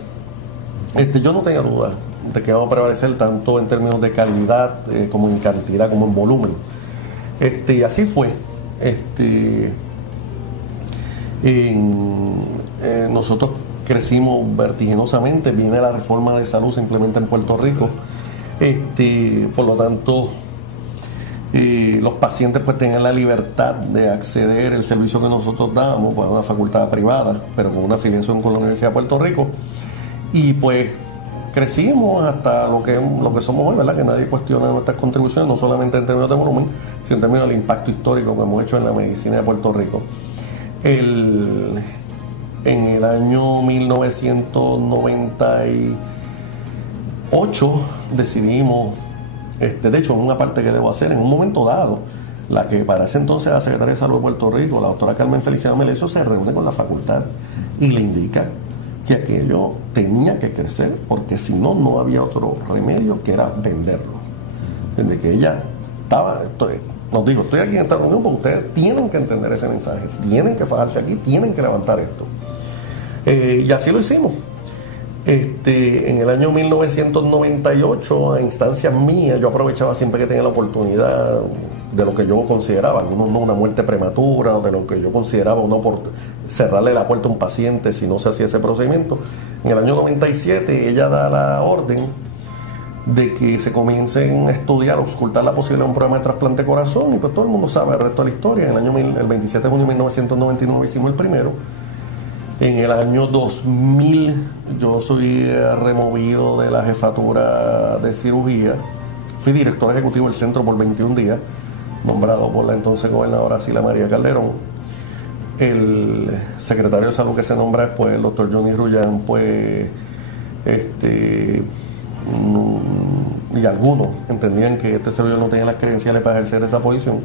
Yo no tenía duda de que vamos a prevalecer tanto en términos de calidad como en cantidad, como en volumen. Y así fue. Nosotros crecimos vertiginosamente. Viene la reforma de salud, se implementa en Puerto Rico. Por lo tanto, los pacientes pues tenían la libertad de acceder al servicio que nosotros dábamos, pues, a una facultad privada, pero con una afiliación con la Universidad de Puerto Rico. Y pues crecimos hasta lo que somos hoy, ¿verdad? Que nadie cuestiona nuestras contribuciones, no solamente en términos de volumen, sino en términos del impacto histórico que hemos hecho en la medicina de Puerto Rico. En el año 1998 decidimos, de hecho, una parte que debo hacer, en un momento dado, la que para ese entonces era secretaria de Salud de Puerto Rico, la doctora Carmen Feliciano Melesio, se reúne con la facultad y le indica que aquello tenía que crecer, porque si no, no había otro remedio que era venderlo. Desde que ella estaba, nos dijo, estoy aquí en esta reunión porque ustedes tienen que entender ese mensaje, tienen que fajarse aquí, tienen que levantar esto. Y así lo hicimos. En el año 1998, a instancias mías, yo aprovechaba siempre que tenía la oportunidad, de lo que yo consideraba, no una muerte prematura, o de lo que yo consideraba cerrarle la puerta a un paciente si no se hacía ese procedimiento. En el año 97 ella da la orden de que se comiencen a estudiar, auscultar la posibilidad de un programa de trasplante de corazón, y pues todo el mundo sabe el resto de la historia. En el 27 de junio de 1999 hicimos el primero. En el año 2000 yo soy removido de la jefatura de cirugía. Fui director ejecutivo del centro por 21 días, nombrado por la entonces gobernadora Sila María Calderón. El secretario de salud que se nombra después, el doctor Johnny Rullán, pues y algunos entendían que este servidor no tenía las credenciales para ejercer esa posición.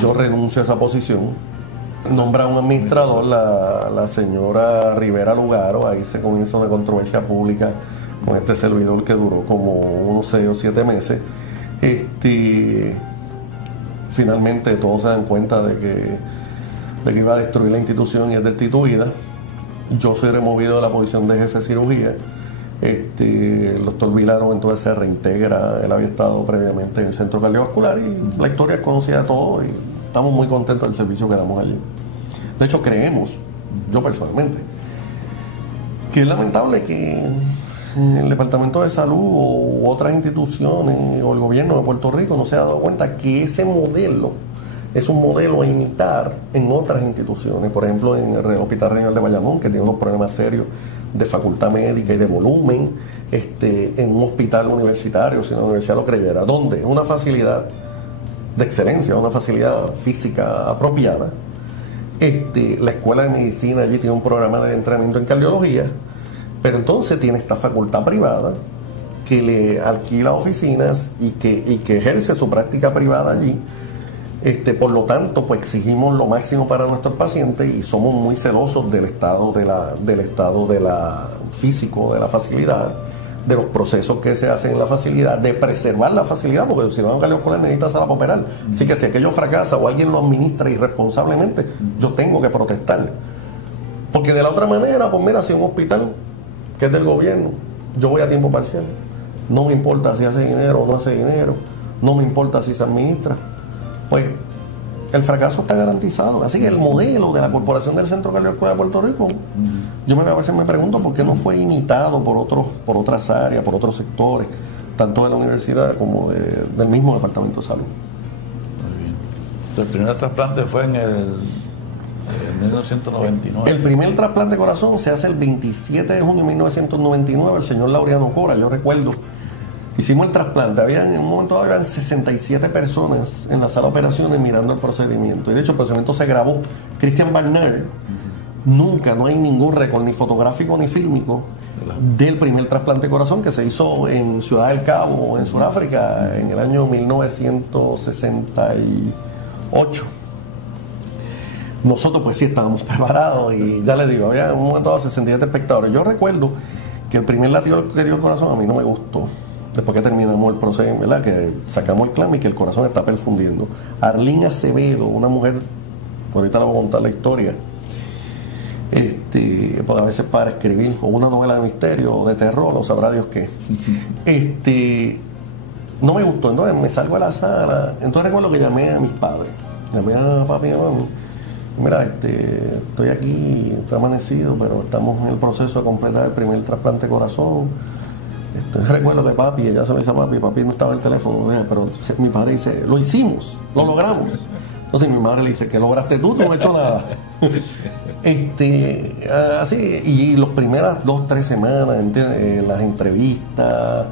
Yo renuncio a esa posición. Nombra a un administrador, la señora Rivera Lugaro. Ahí se comienza una controversia pública con este servidor que duró como unos 6 o 7 meses. Finalmente todos se dan cuenta de que iba a destruir la institución y es destituida. Yo soy removido de la posición de jefe de cirugía. El doctor Vilaro entonces se reintegra. Él había estado previamente en el centro cardiovascular y la historia es conocida de todos y estamos muy contentos del servicio que damos allí. De hecho, creemos, yo personalmente, que es lamentable que el Departamento de Salud u otras instituciones o el gobierno de Puerto Rico no se ha dado cuenta que ese modelo es un modelo a imitar en otras instituciones. Por ejemplo, en el Hospital Regional de Bayamón, que tiene unos problemas serios de facultad médica y de volumen, en un hospital universitario, si la universidad lo creyera, donde una facilidad de excelencia, una facilidad física apropiada, la escuela de medicina allí tiene un programa de entrenamiento en cardiología, pero entonces tiene esta facultad privada que le alquila oficinas y que ejerce su práctica privada allí. Por lo tanto, pues exigimos lo máximo para nuestros pacientes y somos muy celosos del estado de la físico de la facilidad, de los procesos que se hacen en la facilidad, de preservar la facilidad, porque el cirujano cardiovascular necesita sala para operar. Así que si aquello fracasa o alguien lo administra irresponsablemente, yo tengo que protestar. Porque de la otra manera, pues mira, si un hospital que es del gobierno, yo voy a tiempo parcial. No me importa si hace dinero o no hace dinero, no me importa si se administra. Pues el fracaso está garantizado. Así que el modelo de la Corporación del Centro Cardiovascular de Puerto Rico, yo a veces me pregunto por qué no fue imitado por otras áreas, por otros sectores, tanto de la universidad como del mismo Departamento de Salud. Muy bien. El primer trasplante fue en 1999. El primer trasplante de corazón se hace el 27 de junio de 1999, el señor Laureano Cora, yo recuerdo. Hicimos el trasplante, en un momento dado habían 67 personas en la sala de operaciones mirando el procedimiento. Y de hecho el procedimiento se grabó. Christian Barnard, nunca, no hay ningún récord, ni fotográfico ni fílmico, del primer trasplante de corazón que se hizo en Ciudad del Cabo, en Sudáfrica, en el año 1968. Nosotros pues sí estábamos preparados y ya les digo, había en un momento dado 67 espectadores. Yo recuerdo que el primer latido que dio el corazón a mí no me gustó. Después que terminamos el proceso, ¿verdad? Que sacamos el clamp y que el corazón está perfundiendo. Arlene Acevedo, una mujer, ahorita le voy a contar la historia, pues a veces para escribir o una novela de misterio o de terror, o sabrá Dios qué. No me gustó, entonces me salgo a la sala. Entonces recuerdo que llamé a mis padres, llamé a papi y a mami. Mira, estoy aquí, estoy amanecido, pero estamos en el proceso de completar el primer trasplante de corazón. Recuerdo que papi, ella se me dice papi no estaba en el teléfono, pero mi padre dice, lo hicimos, lo logramos. Entonces mi madre le dice, ¿qué lograste tú? No he hecho nada. Así, y las primeras 2-3 semanas, las entrevistas,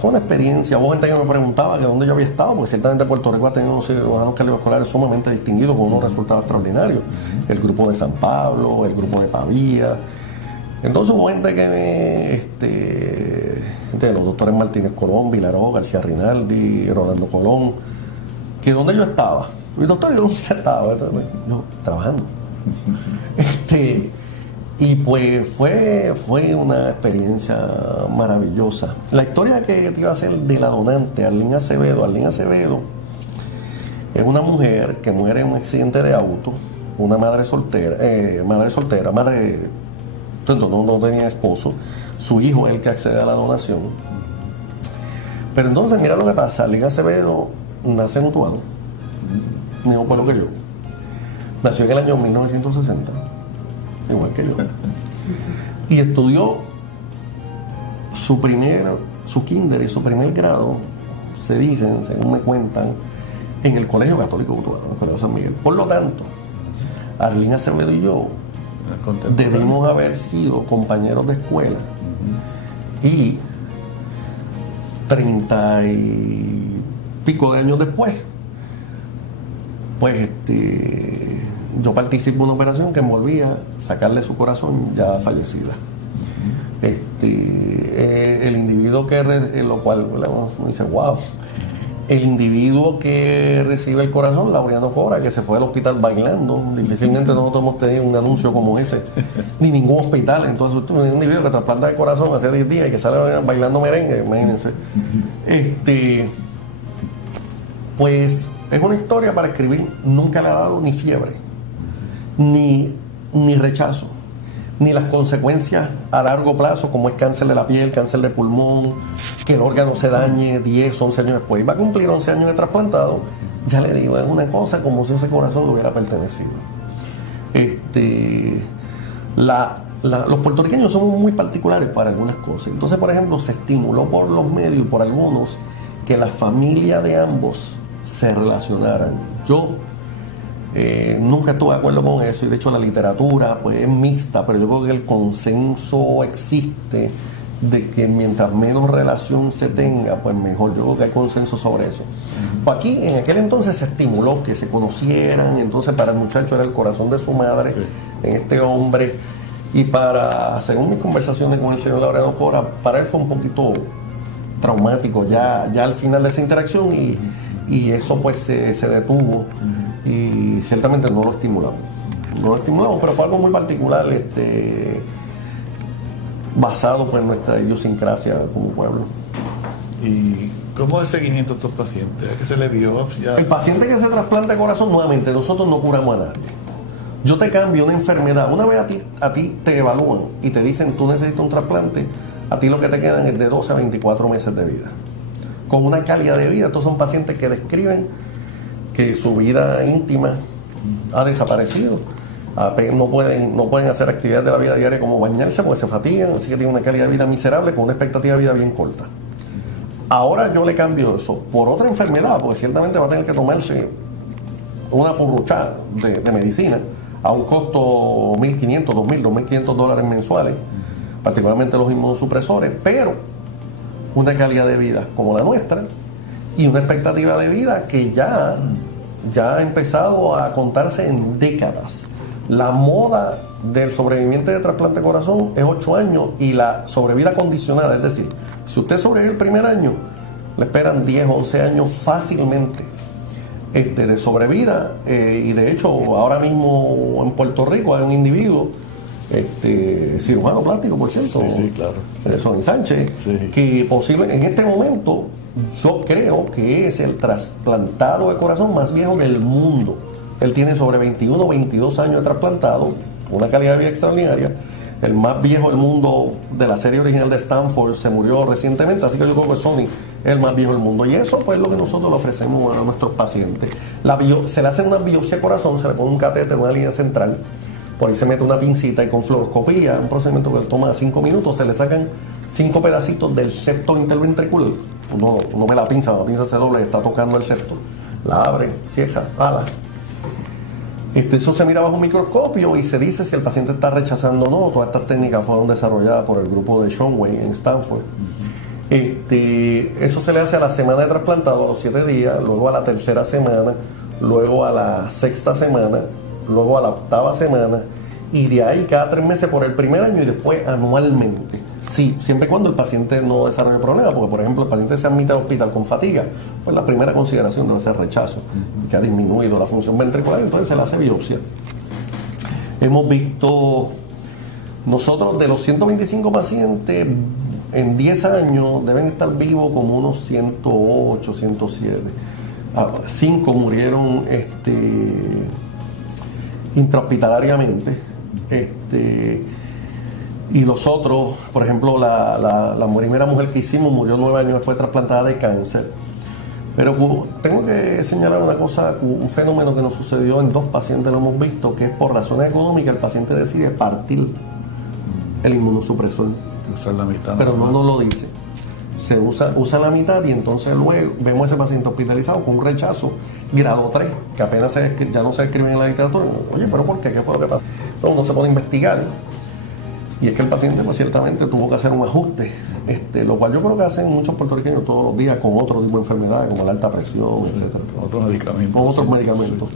fue una experiencia. Hubo gente que me preguntaba que dónde yo había estado, porque ciertamente Puerto Rico ha tenido unos cirujanos cardiovasculares sumamente distinguidos con unos resultados extraordinarios. El grupo de San Pablo, el grupo de Pavía. Entonces hubo gente que los doctores Martínez Colón, Vilaró, García Rinaldi, Rolando Colón, que donde yo estaba, mi doctor, ¿y dónde se estaba? Yo trabajando. Y pues fue una experiencia maravillosa. La historia que te iba a hacer de la donante, Arlene Acevedo es una mujer que muere en un accidente de auto, una madre soltera, no tenía esposo, su hijo es el que accede a la donación. Pero entonces mira lo que pasa, Arlene Acevedo nace en Utuado, mismo pueblo que yo. Nació en el año 1960, igual que yo. Y estudió su kinder y su primer grado, se dicen, según me cuentan, en el Colegio Católico Utuado, en el Colegio San Miguel. Por lo tanto, Arlene Acevedo y yo debimos haber sido compañeros de escuela. Y 30 y pico de años después, pues yo participé en una operación que envolvía sacarle su corazón ya fallecida. El individuo lo cual uno dice, wow, el individuo que recibe el corazón, Laureano Cora, que se fue al hospital bailando, difícilmente nosotros hemos tenido un anuncio como ese, ni ningún hospital. Entonces un individuo que trasplanta el corazón hace 10 días y que sale bailando merengue, imagínense. Pues es una historia para escribir. Nunca le ha dado ni fiebre, ni rechazo, ni las consecuencias a largo plazo, como es cáncer de la piel, cáncer de pulmón, que el órgano se dañe 10, 11 años después. Y va a cumplir 11 años de trasplantado. Ya le digo, es una cosa como si ese corazón le hubiera pertenecido. Los puertorriqueños somos muy particulares para algunas cosas. Entonces, por ejemplo, se estimuló por los medios y por algunos que la familia de ambos se relacionaran. Yo nunca estuve de acuerdo con eso, y de hecho la literatura pues es mixta, pero yo creo que el consenso existe de que mientras menos relación se tenga, pues mejor. Yo creo que hay consenso sobre eso. Pues aquí en aquel entonces se estimuló que se conocieran. Entonces para el muchacho era el corazón de su madre, sí, en este hombre, y según mis conversaciones con el señor Laureano Cora, para él fue un poquito traumático ya al final de esa interacción, y eso pues se detuvo. Y ciertamente no lo estimulamos, pero fue algo muy particular, basado pues en nuestra idiosincrasia como pueblo. ¿Y cómo es el seguimiento de estos pacientes? ¿A qué se le vio? El paciente que se trasplanta de corazón, nuevamente, nosotros no curamos a nadie. Yo te cambio una enfermedad. Una vez a ti te evalúan y te dicen tú necesitas un trasplante, a ti lo que te quedan es de 12 a 24 meses de vida, con una calidad de vida. Estos son pacientes que describen que su vida íntima ha desaparecido, no pueden hacer actividades de la vida diaria como bañarse porque se fatigan, así que tienen una calidad de vida miserable con una expectativa de vida bien corta. Ahora yo le cambio eso por otra enfermedad, porque ciertamente va a tener que tomarse una purruchada de medicina a un costo $1,500, $2,000, $2,500 mensuales, particularmente los inmunosupresores, pero una calidad de vida como la nuestra y una expectativa de vida que ya ha empezado a contarse en décadas. La moda del sobreviviente de trasplante de corazón es 8 años, y la sobrevida condicionada, es decir, si usted sobrevive el primer año, le esperan 10 o 11 años fácilmente de sobrevida. Y de hecho ahora mismo en Puerto Rico hay un individuo, cirujano plástico, por cierto, sí, claro, Sonny Sánchez, sí, que posible en este momento yo creo que es el trasplantado de corazón más viejo del mundo. Él tiene sobre 21 o 22 años de trasplantado, una calidad de vida extraordinaria. El más viejo del mundo de la serie original de Stanford se murió recientemente, así que yo creo que Sonny es el más viejo del mundo. Y eso pues es lo que nosotros le ofrecemos a nuestros pacientes. Se le hace una biopsia de corazón, se le pone un catéter, una línea central, por ahí se mete una pincita, y con fluoroscopía, un procedimiento que toma 5 minutos, se le sacan 5 pedacitos del septo interventricular. Uno ve la pinza se dobla y está tocando el septo. La abre, cierra, ala. Eso se mira bajo un microscopio y se dice si el paciente está rechazando o no. Todas estas técnicas fueron desarrolladas por el grupo de Schoenway en Stanford. Eso se le hace a la semana de trasplantado, a los 7 días, luego a la 3ª semana, luego a la 6ª semana, luego a la 8ª semana, y de ahí cada 3 meses por el primer año, y después anualmente. Sí, siempre y cuando el paciente no desarrolle problemas, porque por ejemplo el paciente se admite al hospital con fatiga, pues la primera consideración debe ser rechazo, que ha disminuido la función ventricular, entonces se le hace biopsia. Hemos visto, nosotros de los 125 pacientes, en 10 años deben estar vivos como unos 108, 107. 5 murieron intrahospitalariamente. Y los otros, por ejemplo, la primera mujer que hicimos murió 9 años después, trasplantada de cáncer. Pero tengo que señalar una cosa, un fenómeno que nos sucedió en 2 pacientes, lo hemos visto, que es por razones económicas el paciente decide partir el inmunosupresor. Usar la mitad. Pero no lo dice. Se usa la mitad y entonces luego vemos a ese paciente hospitalizado con un rechazo grado 3, que apenas ya no se escribe en la literatura. Oye, ¿pero por qué? ¿Qué fue lo que pasó? Entonces uno se puede investigar. Y es que el paciente pues, ciertamente tuvo que hacer un ajuste, lo cual yo creo que hacen muchos puertorriqueños todos los días con otro tipo de enfermedades, como la alta presión, etcétera. Con otros medicamentos. Con otros medicamentos.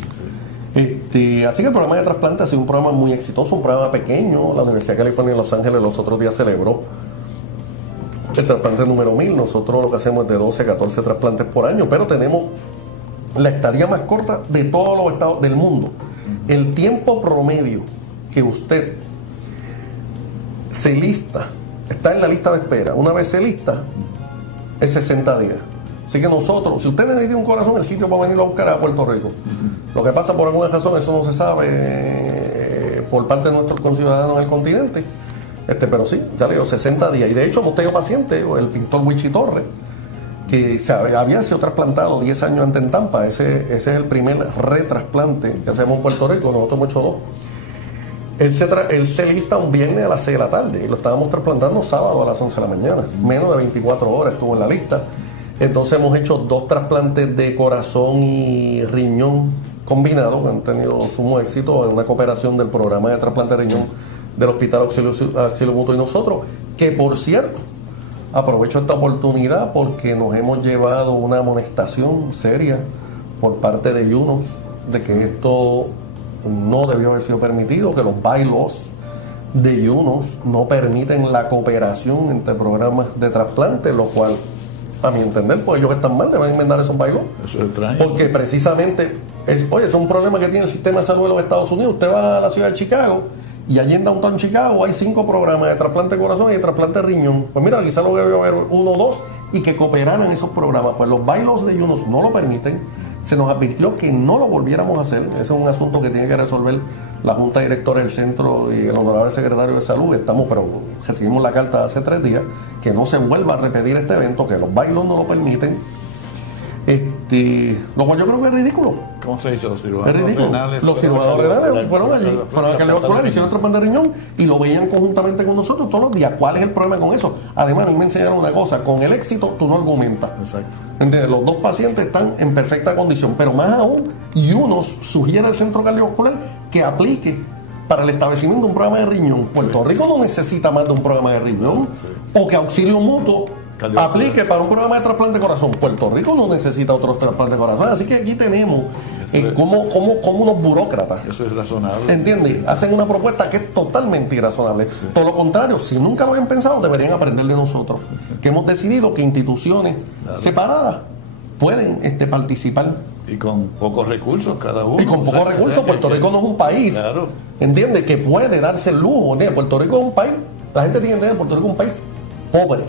Así que el programa de trasplante ha sido un programa muy exitoso, un programa pequeño. La Universidad de California en Los Ángeles los otros días celebró el trasplante número 1000. Nosotros lo que hacemos es de 12 a 14 trasplantes por año, pero tenemos la estadía más corta de todos los estados del mundo. El tiempo promedio que usted se lista, está en la lista de espera, una vez se lista, es 60 días. Así que nosotros, si usted necesita un corazón, el sitio para venirlo a buscar a Puerto Rico. Lo que pasa por alguna razón, eso no se sabe por parte de nuestros conciudadanos del continente. Pero sí, ya le digo, 60 días. Y de hecho hemos tenido pacientes, el pintor Wichi Torres, que había sido trasplantado 10 años antes en Tampa. Ese es el primer retrasplante que hacemos en Puerto Rico. Nosotros hemos hecho 2. Él se lista un viernes a las 6 de la tarde y lo estábamos trasplantando sábado a las 11 de la mañana. Menos de 24 horas estuvo en la lista. Entonces hemos hecho 2 trasplantes de corazón y riñón combinados que han tenido sumo éxito en una cooperación del programa de trasplante de riñón del Hospital Auxilio Mutuo y nosotros, que por cierto, aprovecho esta oportunidad porque nos hemos llevado una amonestación seria por parte de UNOS de que esto no debió haber sido permitido, que los bylaws de UNOS no permiten la cooperación entre programas de trasplante, lo cual, a mi entender, pues ellos están mal, deben enmendar esos bylaws. Eso es extraño. Porque precisamente, es un problema que tiene el sistema de salud de los Estados Unidos. Usted va a la ciudad de Chicago y allí en Downtown Chicago hay 5 programas de trasplante de corazón y de trasplante de riñón. Pues mira, quizás lo debe haber 1 o 2 y que cooperaran en esos programas. Pues los bylaws de UNOS no lo permiten. Se nos advirtió que no lo volviéramos a hacer. Ese es un asunto que tiene que resolver la Junta Directora del Centro y el honorable secretario de Salud. Pero recibimos la carta hace 3 días que no se vuelva a repetir este evento, que los bylaws no lo permiten. Lo cual yo creo que es ridículo. ¿Cómo se hizo? Los cirujanos es ridículo. renales. Los cirujanos renales fueron allí, fueron a cardiovascular, hicieron el trasplante de riñón y lo veían conjuntamente con nosotros todos los días. ¿Cuál es el problema con eso? Además, a mí me enseñaron una cosa: con el éxito tú no argumentas. Exacto. ¿Entiendes? Los 2 pacientes están en perfecta condición, pero más aún, y uno sugiere al centro cardiovascular que aplique para el establecimiento de un programa de riñón. Puerto Rico no necesita más de un programa de riñón, o que Auxilio Mutuo aplique para un programa de trasplante de corazón. Puerto Rico no necesita otros trasplantes de corazón. Así que aquí tenemos como unos burócratas. Eso es razonable. ¿Entiendes? Hacen una propuesta que es totalmente irrazonable. Por lo contrario, si nunca lo habían pensado, deberían aprender de nosotros, que hemos decidido que instituciones separadas pueden participar. Y con pocos recursos cada uno. Y con pocos recursos. Puerto Rico no es un país, claro, ¿entiendes?, que puede darse el lujo. Puerto Rico es un país, la gente tiene que entender, Puerto Rico es un país pobre,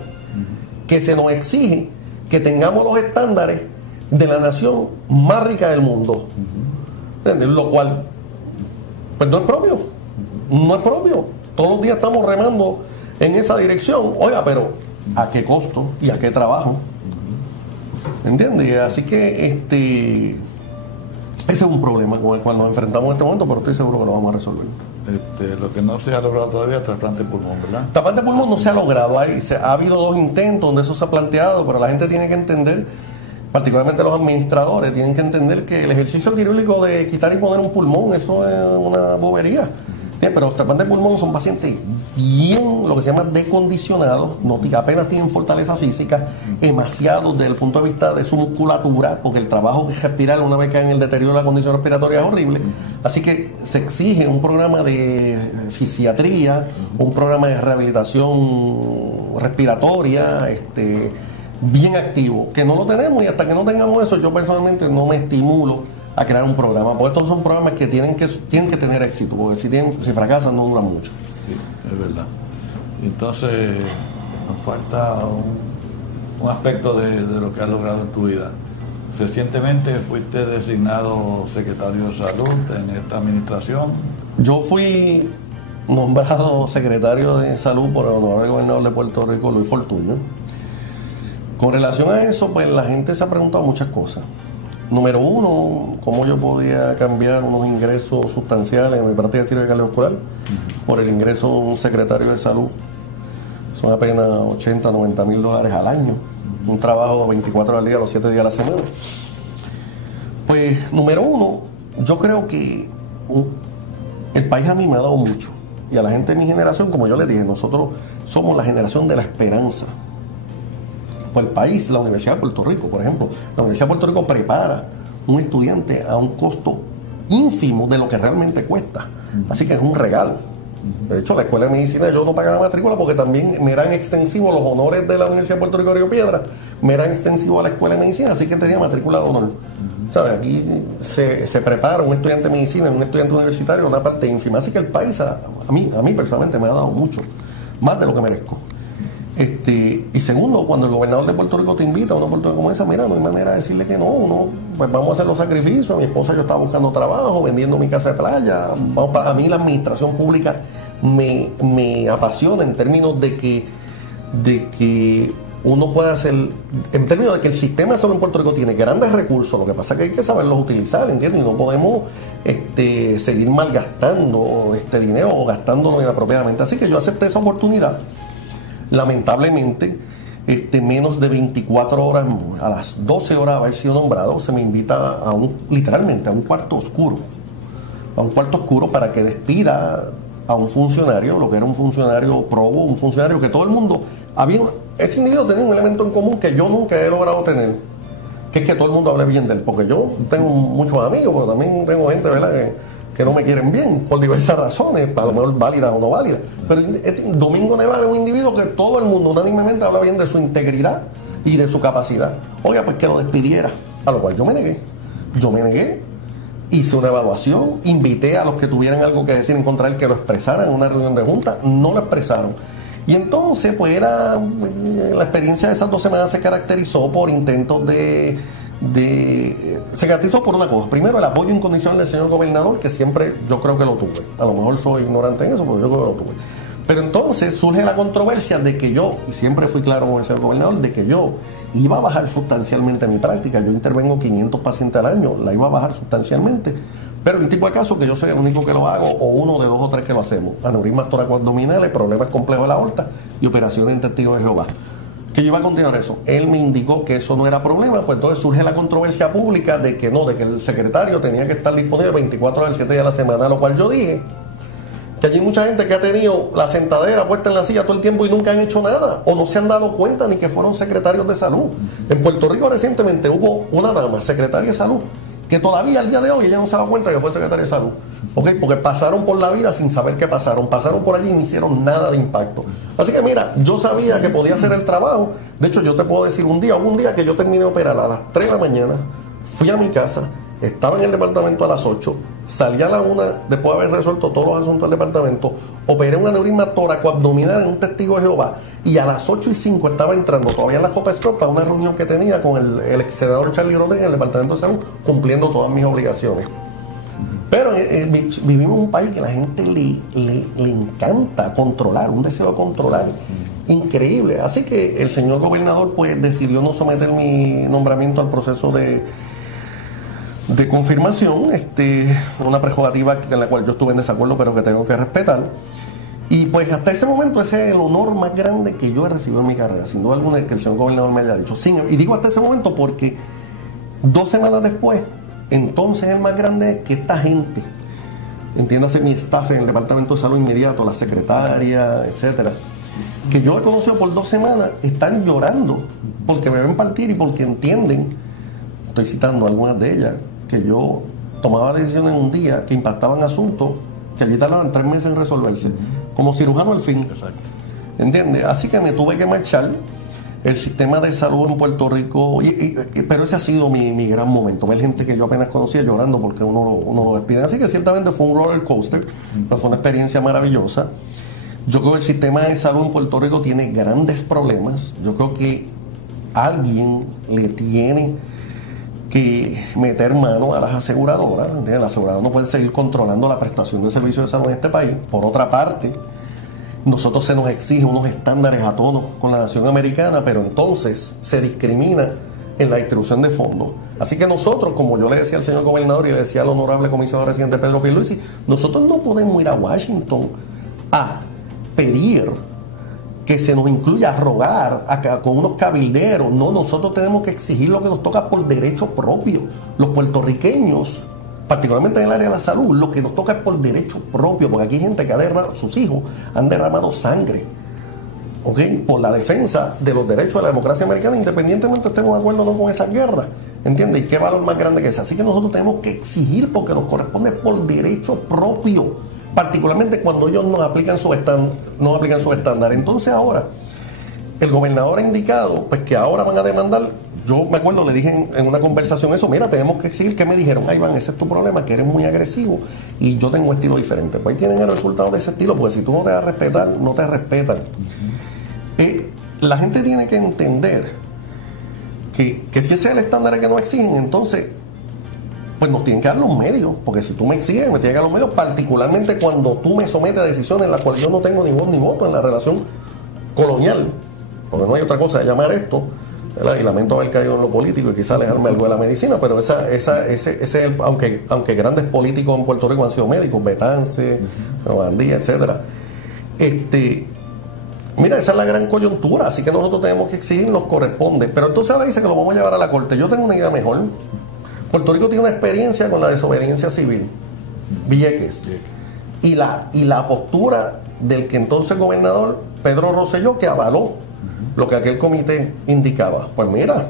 que se nos exige que tengamos los estándares de la nación más rica del mundo. ¿Entiendes? Lo cual pues no es propio. No es propio. Todos los días estamos remando en esa dirección. Oiga, pero ¿a qué costo y a qué trabajo? ¿Entiendes? Así que ese es un problema con el cual nos enfrentamos en este momento, pero estoy seguro que lo vamos a resolver. Lo que no se ha logrado todavía es trasplante de pulmón, ¿verdad? Trasplante de pulmón no se ha logrado. Ha habido 2 intentos donde eso se ha planteado, pero la gente tiene que entender, particularmente los administradores, tienen que entender que el ejercicio quirúrgico de quitar y poner un pulmón, eso es una bobería. Pero los trasplantes de pulmón son pacientes bien, lo que se llama decondicionados, apenas tienen fortaleza física, demasiado desde el punto de vista de su musculatura, porque el trabajo de respirar una vez que hay en el deterioro de la condición respiratoria es horrible. Así que se exige un programa de fisiatría, un programa de rehabilitación respiratoria, bien activo, que no lo tenemos, y hasta que no tengamos eso, yo personalmente no me estimulo a crear un programa, porque estos son programas que tienen que tener éxito, porque si fracasan no duran mucho. Sí, es verdad. Entonces nos falta un aspecto de lo que has logrado en tu vida. Recientemente fuiste designado secretario de Salud en esta administración. Yo fui nombrado secretario de Salud por el honorable gobernador de Puerto Rico, Luis Fortuño, Con relación a eso, pues la gente se ha preguntado muchas cosas. Número uno, cómo yo podía cambiar unos ingresos sustanciales en mi práctica clínica cardiovascular por el ingreso de un secretario de salud. Son apenas 80, 90 mil dólares al año. Un trabajo 24 horas al día, los 7 días a la semana. Pues, número uno, yo creo que el país a mí me ha dado mucho. Y a la gente de mi generación, como yo les dije, nosotros somos la generación de la esperanza. Pues el país, la Universidad de Puerto Rico, por ejemplo, la Universidad de Puerto Rico prepara un estudiante a un costo ínfimo de lo que realmente cuesta. Así que es un regalo. De hecho, la Escuela de Medicina, yo no pagaba matrícula porque también me eran extensivos los honores de la Universidad de Puerto Rico Río Piedra, me eran extensivos a la Escuela de Medicina, así que tenía matrícula de honor. ¿Sabes? Aquí se prepara un estudiante de medicina, un estudiante universitario, una parte ínfima. Así que el país, a mí personalmente me ha dado mucho, más de lo que merezco. Y segundo, cuando el gobernador de Puerto Rico te invita a una oportunidad como esa, mira, no hay manera de decirle que no, pues vamos a hacer los sacrificios. Mi esposa, yo estaba buscando trabajo, vendiendo mi casa de playa. A mí la administración pública me apasiona en términos de que uno puede hacer, en términos de que el sistema de salud en Puerto Rico tiene grandes recursos, lo que pasa es que hay que saberlos utilizar, ¿entiendes? Y no podemos seguir malgastando dinero o gastándolo inapropiadamente. Así que yo acepté esa oportunidad. Lamentablemente, menos de 24 horas, a las 12 horas de haber sido nombrado, se me invita literalmente a un cuarto oscuro. A un cuarto oscuro para que despida a un funcionario, lo que era un funcionario probo, un funcionario que todo el mundo... Ese individuo tenía un elemento en común que yo nunca he logrado tener, que es que todo el mundo hable bien de él, porque yo tengo muchos amigos, pero también tengo gente, ¿verdad?, que no me quieren bien, por diversas razones, a lo mejor válidas o no válidas. Pero Domingo Nevares es un individuo que todo el mundo unánimemente habla bien de su integridad y de su capacidad. Oiga, pues que lo despidiera, a lo cual yo me negué, hice una evaluación, invité a los que tuvieran algo que decir en contra de él que lo expresaran en una reunión de junta, no lo expresaron. Y entonces, pues la experiencia de esas 2 semanas se caracterizó por intentos se caracterizó por una cosa. Primero, el apoyo incondicional del señor gobernador, que siempre yo creo que lo tuve. A lo mejor soy ignorante en eso, pero yo creo que lo tuve. Pero entonces surge la controversia de que yo, y siempre fui claro con el señor gobernador, de que yo iba a bajar sustancialmente mi práctica. Yo intervengo 500 pacientes al año, la iba a bajar sustancialmente. Pero en tipo de caso que yo soy el único que lo hago, o uno de 2 o 3 que lo hacemos. Aneurismas toracoabdominales, problemas complejos de la aorta y operaciones en testigos de Jehová. Que yo iba a continuar eso. Él me indicó que eso no era problema, pues entonces surge la controversia pública de que el secretario tenía que estar disponible 24 horas, 7 días a la semana, lo cual yo dije que allí hay mucha gente que ha tenido la sentadera puesta en la silla todo el tiempo y nunca han hecho nada, o no se han dado cuenta ni que fueron secretarios de salud. En Puerto Rico recientemente hubo una dama, secretaria de salud, que todavía al día de hoy ella no se ha dado cuenta que fue secretaria de salud. ¿Okay? Porque pasaron por la vida sin saber qué pasaron por allí y no hicieron nada de impacto. Así que mira, yo sabía que podía hacer el trabajo. De hecho, yo te puedo decir, hubo un día que yo terminé de operar a las 3 de la mañana, fui a mi casa, estaba en el departamento a las 8, salí a la 1 después de haber resuelto todos los asuntos del departamento, operé un aneurisma toracoabdominal en un testigo de Jehová, y a las 8:05 estaba entrando todavía en la Hope Scott para una reunión que tenía con el ex senador Charlie Rodríguez en el departamento de salud, cumpliendo todas mis obligaciones. Pero vivimos en un país que a la gente le encanta controlar, un deseo de controlar increíble. Así que el señor gobernador pues decidió no someter mi nombramiento al proceso de confirmación, una prerrogativa en la cual yo estuve en desacuerdo, pero que tengo que respetar. Y pues hasta ese momento ese es el honor más grande que yo he recibido en mi carrera, sin duda alguna, que el señor gobernador me haya dicho. Y digo hasta ese momento porque 2 semanas después, entonces el más grande es que esta gente, entiéndase mi staff en el departamento de salud inmediato, la secretaria, etcétera, que yo he conocido por 2 semanas, están llorando porque me ven partir y porque entienden, estoy citando algunas de ellas, que yo tomaba decisiones en un día que impactaban asuntos que allí tardaban 3 meses en resolverse, como cirujano al fin. Exacto. ¿Entiendes? Así que me tuve que marchar. El sistema de salud en Puerto Rico, pero ese ha sido mi gran momento, ver gente que yo apenas conocía llorando porque uno lo despide. Así que ciertamente fue un roller coaster, pero fue una experiencia maravillosa. Yo creo que el sistema de salud en Puerto Rico tiene grandes problemas. Yo creo que alguien le tiene que meter mano a las aseguradoras. ¿Entiendes? Las aseguradoras no pueden seguir controlando la prestación de servicios de salud en este país. Por otra parte, nosotros se nos exige unos estándares a todos con la nación americana, pero entonces se discrimina en la distribución de fondos. Así que nosotros, como yo le decía al señor gobernador y le decía al honorable comisionado residente Pedro Pierluisi, nosotros no podemos ir a Washington a pedir que se nos incluya, a rogar con unos cabilderos. No, nosotros tenemos que exigir lo que nos toca por derecho propio. Los puertorriqueños, particularmente en el área de la salud, lo que nos toca es por derecho propio, porque aquí hay gente que sus hijos han derramado sangre, ¿ok?, por la defensa de los derechos de la democracia americana, independientemente estemos de acuerdo o no con esa guerra, ¿entiendes? Y qué valor más grande que ese. Así que nosotros tenemos que exigir porque nos corresponde por derecho propio, particularmente cuando ellos nos aplican sus estándares. Entonces ahora, el gobernador ha indicado pues que ahora van a demandar. Yo me acuerdo, le dije en una conversación eso, mira, tenemos que exigir. Que me dijeron, ay, Iván, ese es tu problema, que eres muy agresivo y yo tengo un estilo diferente. Pues ahí tienen el resultado de ese estilo, porque si tú no te vas a respetar, no te respetan. La gente tiene que entender que si ese es el estándar que nos exigen, entonces pues nos tienen que dar los medios, porque si tú me exiges, me tienen que dar los medios, particularmente cuando tú me sometes a decisiones en las cuales yo no tengo ni voz ni voto en la relación colonial, porque no hay otra cosa de llamar esto, ¿verdad? Y lamento haber caído en lo político y quizás alejarme algo de la medicina, pero ese aunque grandes políticos en Puerto Rico han sido médicos, Betance, Bandía, etcétera. Mira, esa es la gran coyuntura, así que nosotros tenemos que exigir, nos corresponde. Pero entonces ahora dice que lo vamos a llevar a la corte. Yo tengo una idea mejor. Puerto Rico tiene una experiencia con la desobediencia civil, Vieques, y la postura del que entonces gobernador Pedro Rosselló, que avaló lo que aquel comité indicaba. Pues mira,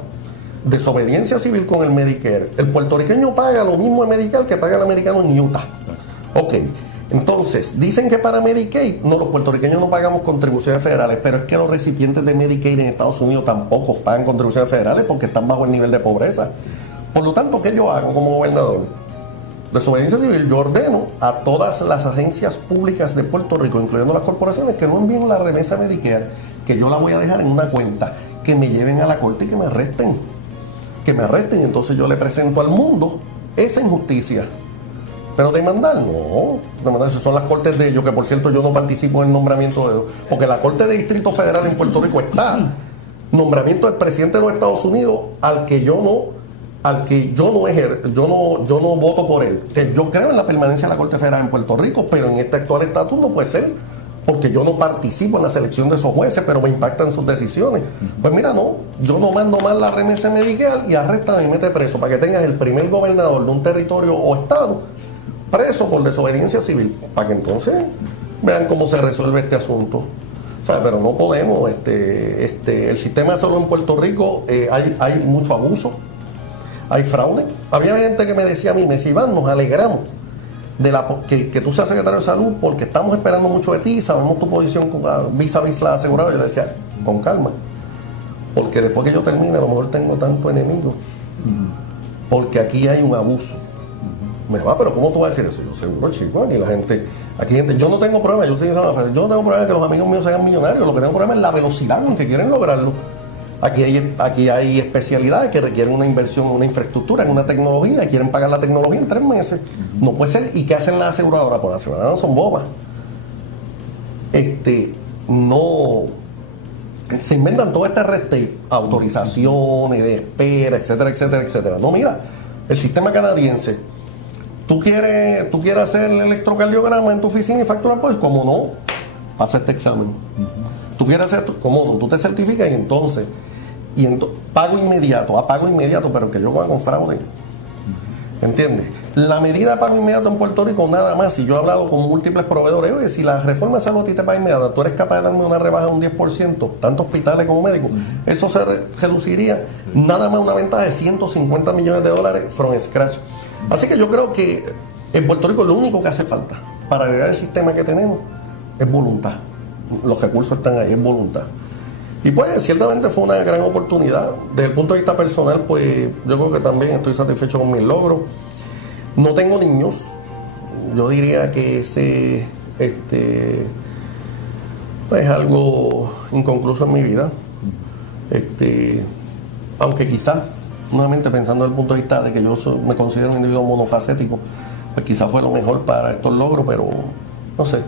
desobediencia civil con el Medicare. El puertorriqueño paga lo mismo en Medicare que paga el americano en Utah. Ok, entonces, dicen que para Medicaid, no, los puertorriqueños no pagamos contribuciones federales, pero es que los recipientes de Medicaid en Estados Unidos tampoco pagan contribuciones federales porque están bajo el nivel de pobreza. Por lo tanto, ¿qué yo hago como gobernador? Desobediencia civil, yo ordeno a todas las agencias públicas de Puerto Rico, incluyendo las corporaciones, que no envíen la remesa Medicare, que yo la voy a dejar en una cuenta, que me lleven a la corte y que me arresten. Que me arresten, y entonces yo le presento al mundo esa injusticia. Pero demandar, no. Demandar, esas son las cortes de ellos, que por cierto yo no participo en el nombramiento de ellos, porque la Corte de Distrito Federal en Puerto Rico está nombramiento del presidente de los Estados Unidos al que yo no voto por él. Que yo creo en la permanencia de la Corte Federal en Puerto Rico, pero en este actual estatus no puede ser, porque yo no participo en la selección de esos jueces, pero me impactan sus decisiones. Pues mira, no, yo no mando más la remesa Medicare y arrestan y mete preso, para que tengas el primer gobernador de un territorio o estado preso por desobediencia civil, para que entonces vean cómo se resuelve este asunto. O sea, pero no podemos, el sistema de salud en Puerto Rico, hay mucho abuso, hay fraude. Había gente que me decía a mí, me decía, Iván, nos alegramos de que tú seas secretario de salud porque estamos esperando mucho de ti, sabemos tu posición vis a vis la asegurada. Yo le decía, con calma, porque después que yo termine a lo mejor tengo tanto enemigo, porque aquí hay un abuso. Me va, pero ¿cómo tú vas a decir eso? Yo seguro, chico, aquí la gente, yo no tengo problema, yo no tengo problema de que los amigos míos se hagan millonarios, lo que tengo problema es la velocidad con que quieren lograrlo. Aquí hay especialidades que requieren una inversión en una infraestructura, en una tecnología, y quieren pagar la tecnología en 3 meses. No puede ser. ¿Y qué hacen las aseguradoras? Pues las aseguradoras son bobas. No se inventan todo este red tape, autorizaciones de espera, etcétera, etcétera, etcétera. No, mira, el sistema canadiense, tú quieres hacer el electrocardiograma en tu oficina y facturar, pues, ¿cómo no? Pasa este examen. Tú quieres hacer, ¿cómo no? Tú te certificas y entonces pago inmediato, pero que yo haga con fraude. ¿Entiendes? La medida de pago inmediato en Puerto Rico, nada más, si yo he hablado con múltiples proveedores, oye, si la reforma de salud a ti te paga inmediata, tú eres capaz de darme una rebaja de un 10%, tanto hospitales como médicos, eso se reduciría nada más una ventaja de $150 millones from scratch. Así que yo creo que en Puerto Rico lo único que hace falta para agregar el sistema que tenemos es voluntad. Los recursos están ahí, es voluntad. Y pues ciertamente fue una gran oportunidad. Desde el punto de vista personal, pues yo creo que también estoy satisfecho con mis logros. No tengo niños. Yo diría que ese es algo inconcluso en mi vida. Aunque quizás, nuevamente pensando desde el punto de vista de que yo me considero un individuo monofacético, pues quizás fue lo mejor para estos logros, pero no sé.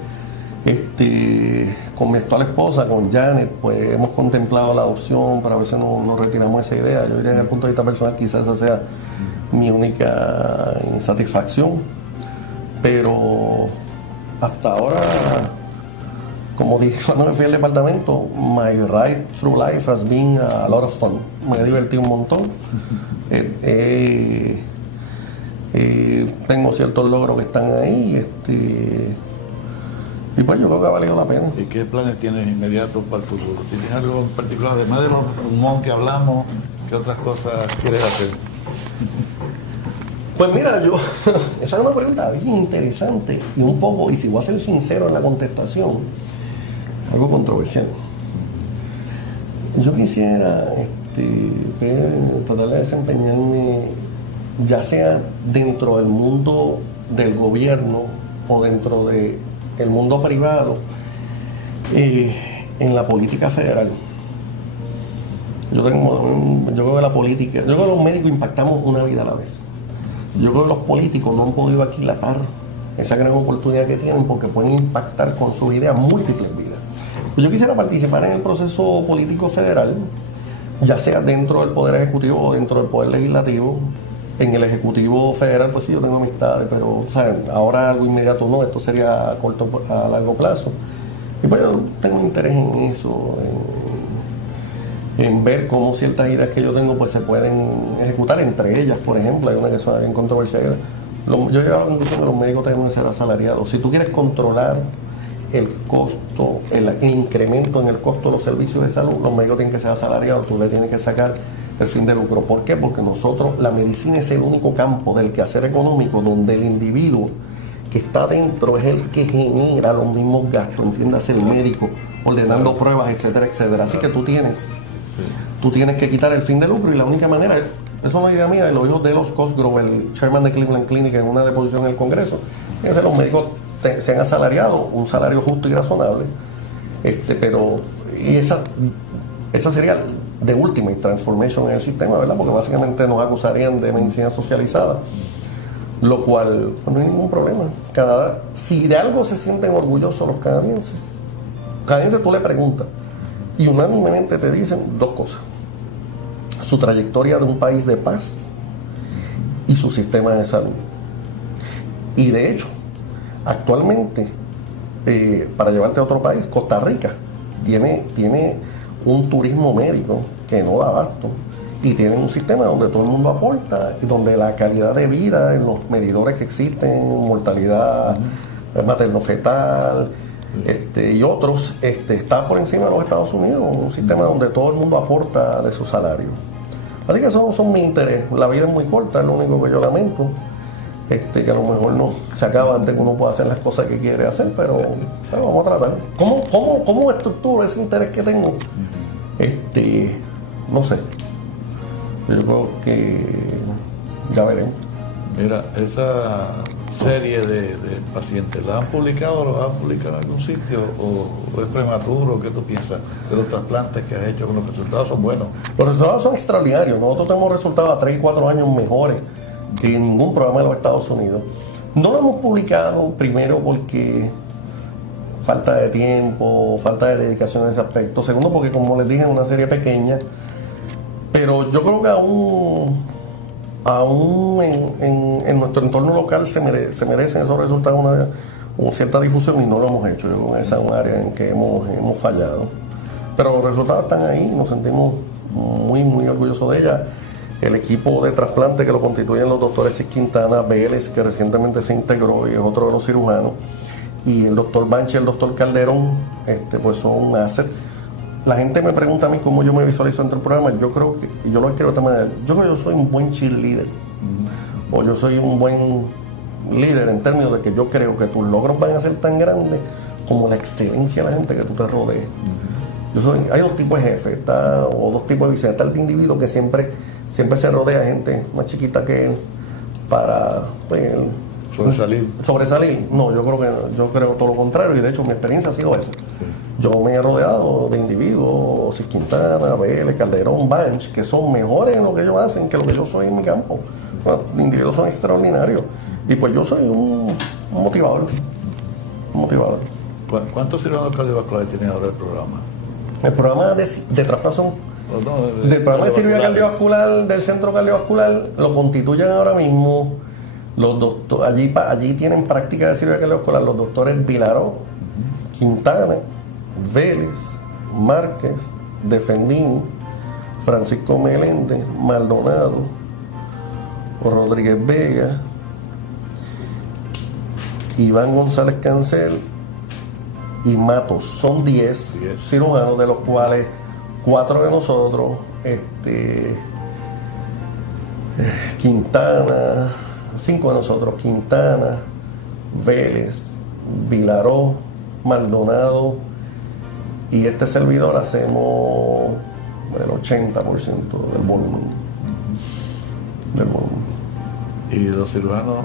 Con mi actual esposa, con Janet, pues hemos contemplado la adopción para ver si nos retiramos esa idea. Yo diría, en el punto de vista personal, quizás esa sea mi única insatisfacción, pero hasta ahora, como dije cuando me fui al departamento, my ride through life has been a lot of fun. Me he divertido un montón. Tengo ciertos logros que están ahí, y pues yo creo que ha valido la pena. ¿Y qué planes tienes inmediatos para el futuro? ¿Tienes algo en particular, además de los pulmón que hablamos, qué otras cosas quieres hacer? Pues mira, esa es una pregunta bien interesante y un poco, y si voy a ser sincero en la contestación, algo controversial. Yo quisiera tratar de desempeñarme, ya sea dentro del mundo del gobierno o dentro del mundo privado, en la política federal. Yo creo que la política, yo creo que los médicos impactamos una vida a la vez. Yo creo que los políticos no han podido aquilatar esa gran oportunidad que tienen, porque pueden impactar con sus ideas múltiples vidas. Yo quisiera participar en el proceso político federal, ya sea dentro del Poder Ejecutivo o dentro del Poder Legislativo. En el Ejecutivo Federal, pues sí, yo tengo amistades, pero ahora algo inmediato no, esto sería a largo plazo. Y pues yo tengo interés en eso, en ver cómo ciertas ideas que yo tengo pues se pueden ejecutar. Entre ellas, por ejemplo, hay una que es bien controversial. Yo he llegado a la conclusión que los médicos tenemos que ser asalariados. Si tú quieres controlar el costo, el incremento en el costo de los servicios de salud, los médicos tienen que ser asalariados, tú le tienes que sacar el fin de lucro. ¿Por qué? Porque la medicina es el único campo del quehacer económico donde el individuo que está dentro es el que genera los mismos gastos, entiéndase, el médico, ordenando pruebas, etcétera, etcétera. Así que tú tienes que quitar el fin de lucro, y la única manera, eso es una idea mía, y lo dijo Delos Cosgrove, el chairman de Cleveland Clinic, en una deposición en el Congreso, es que los médicos sean asalariados, un salario justo y razonable, y esa sería de ultimate transformation en el sistema, ¿verdad? Porque básicamente nos acusarían de medicina socializada, lo cual no hay ningún problema. Si de algo se sienten orgullosos los canadienses tú le preguntas y unánimemente te dicen dos cosas: su trayectoria de un país de paz y su sistema de salud. Y de hecho, actualmente, para llevarte a otro país, Costa Rica tiene un turismo médico que no da abasto, y tienen un sistema donde todo el mundo aporta y donde la calidad de vida en los medidores que existen, mortalidad materno-fetal y otros, está por encima de los Estados Unidos, un sistema donde todo el mundo aporta de su salario. Así que esos son mi interés. La vida es muy corta, es lo único que yo lamento, que a lo mejor no se acaba antes que uno pueda hacer las cosas que quiere hacer, pero vamos a tratar. ¿Cómo estructuro ese interés que tengo? No sé. Yo creo que ya veremos. Mira, esa serie de pacientes, ¿la han publicado o lo han publicado en algún sitio? ¿O es prematuro? ¿Qué tú piensas de los trasplantes que has hecho? Los resultados son buenos. Los resultados son extraordinarios. Nosotros tenemos resultados a 3 y 4 años mejores que ningún programa de los Estados Unidos. No lo hemos publicado, primero porque falta de tiempo, falta de dedicación en ese aspecto. Segundo, porque, como les dije, es una serie pequeña. Pero yo creo que aún en nuestro entorno local se merecen esos resultados una cierta difusión, y no lo hemos hecho. Yo creo que esa es un área en que hemos fallado. Pero los resultados están ahí, nos sentimos muy, muy orgullosos de ella. El equipo de trasplante que lo constituyen los doctores Quintana, Vélez, que recientemente se integró y es otro de los cirujanos, y el doctor Banche y el doctor Calderón, pues son un asset. La gente me pregunta a mí cómo yo me visualizo entre el programa. Yo creo que, y yo lo escribo de esta manera, yo creo que yo soy un buen cheerleader, o yo soy un buen líder en términos de que yo creo que tus logros van a ser tan grandes como la excelencia de la gente que tú te rodees. Hay dos tipos de jefes, o dos tipos de vicepresidentes. Está el individuo que siempre se rodea de gente más chiquita que él para sobresalir. No, yo creo todo lo contrario, y de hecho mi experiencia ha sido esa. Yo me he rodeado de individuos, Quintana, Vélez, Calderón, Banch, que son mejores en lo que ellos hacen que lo que yo soy en mi campo. Los individuos son extraordinarios, y pues yo soy un motivador. ¿Cuántos cirujanos cardiovasculares tiene ahora el programa? El programa de traspaso del programa de cirugía cardiovascular del centro cardiovascular lo constituyen ahora mismo los doctores. Allí tienen práctica de cirugía cardiovascular los doctores Vilaró, Quintana, Vélez, Márquez, Defendini, Francisco Meléndez, Maldonado, Rodríguez Vega, Iván González Cancel y Matos. Son 10 cirujanos, de los cuales 4 de nosotros, Quintana, 5 de nosotros, Quintana, Vélez, Vilaró, Maldonado y este servidor hacemos el 80% del volumen. Y los cirujanos,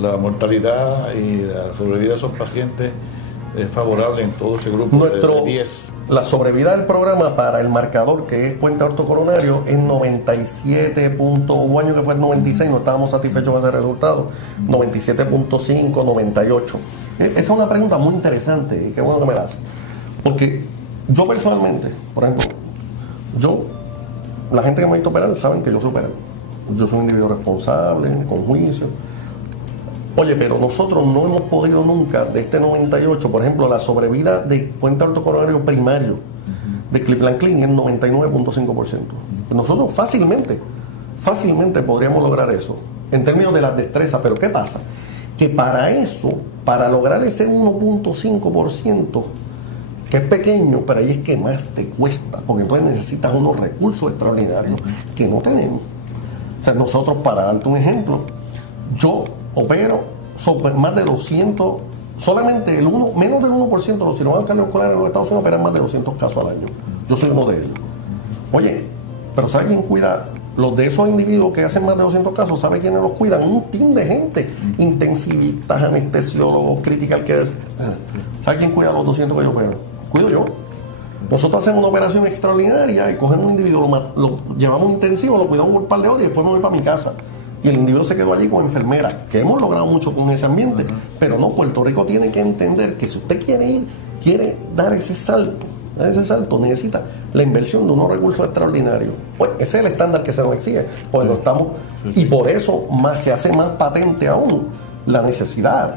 la mortalidad y la sobrevida de esos pacientes es favorable en todo ese grupo de 10. La sobrevida del programa para el marcador, que es puente ortocoronario, es 97. Hubo año que fue el 96, no estábamos satisfechos con ese resultado. 97.5, 98. Esa es una pregunta muy interesante y qué bueno que me la hace. Porque yo personalmente, por ejemplo, la gente que me ha visto operar saben que yo soy operador. Yo soy un individuo responsable, con juicio. Oye, pero nosotros no hemos podido nunca, de este 98, por ejemplo, la sobrevida de puente ortocoronario primario de Cleveland Clinic es 99.5%. Nosotros fácilmente podríamos lograr eso, en términos de las destrezas. Pero ¿qué pasa? Que para eso, para lograr ese 1.5%, que es pequeño, pero ahí es que más te cuesta, porque entonces necesitas unos recursos extraordinarios que no tenemos. O sea, nosotros, para darte un ejemplo, yo opero sobre más de 200, solamente menos del 1% de los cirujanos cardiovasculares en los Estados Unidos operan más de 200 casos al año. Yo soy uno de ellos. Oye, pero ¿sabe quién cuida? Los de esos individuos que hacen más de 200 casos, ¿sabe quiénes los cuidan? Un team de gente, intensivistas, anestesiólogos, critical care. ¿Sabe quién cuida los 200 que yo opero? Cuido yo. Nosotros hacemos una operación extraordinaria y cogemos un individuo, lo llevamos intensivo, lo cuidamos por un par de horas y después me voy para mi casa. Y el individuo se quedó allí con enfermera, que hemos logrado mucho con ese ambiente. Pero no, Puerto Rico tiene que entender que si usted quiere dar ese salto, necesita la inversión de unos recursos extraordinarios. Pues ese es el estándar que se nos exige. Pues lo estamos, y por eso se hace más patente aún la necesidad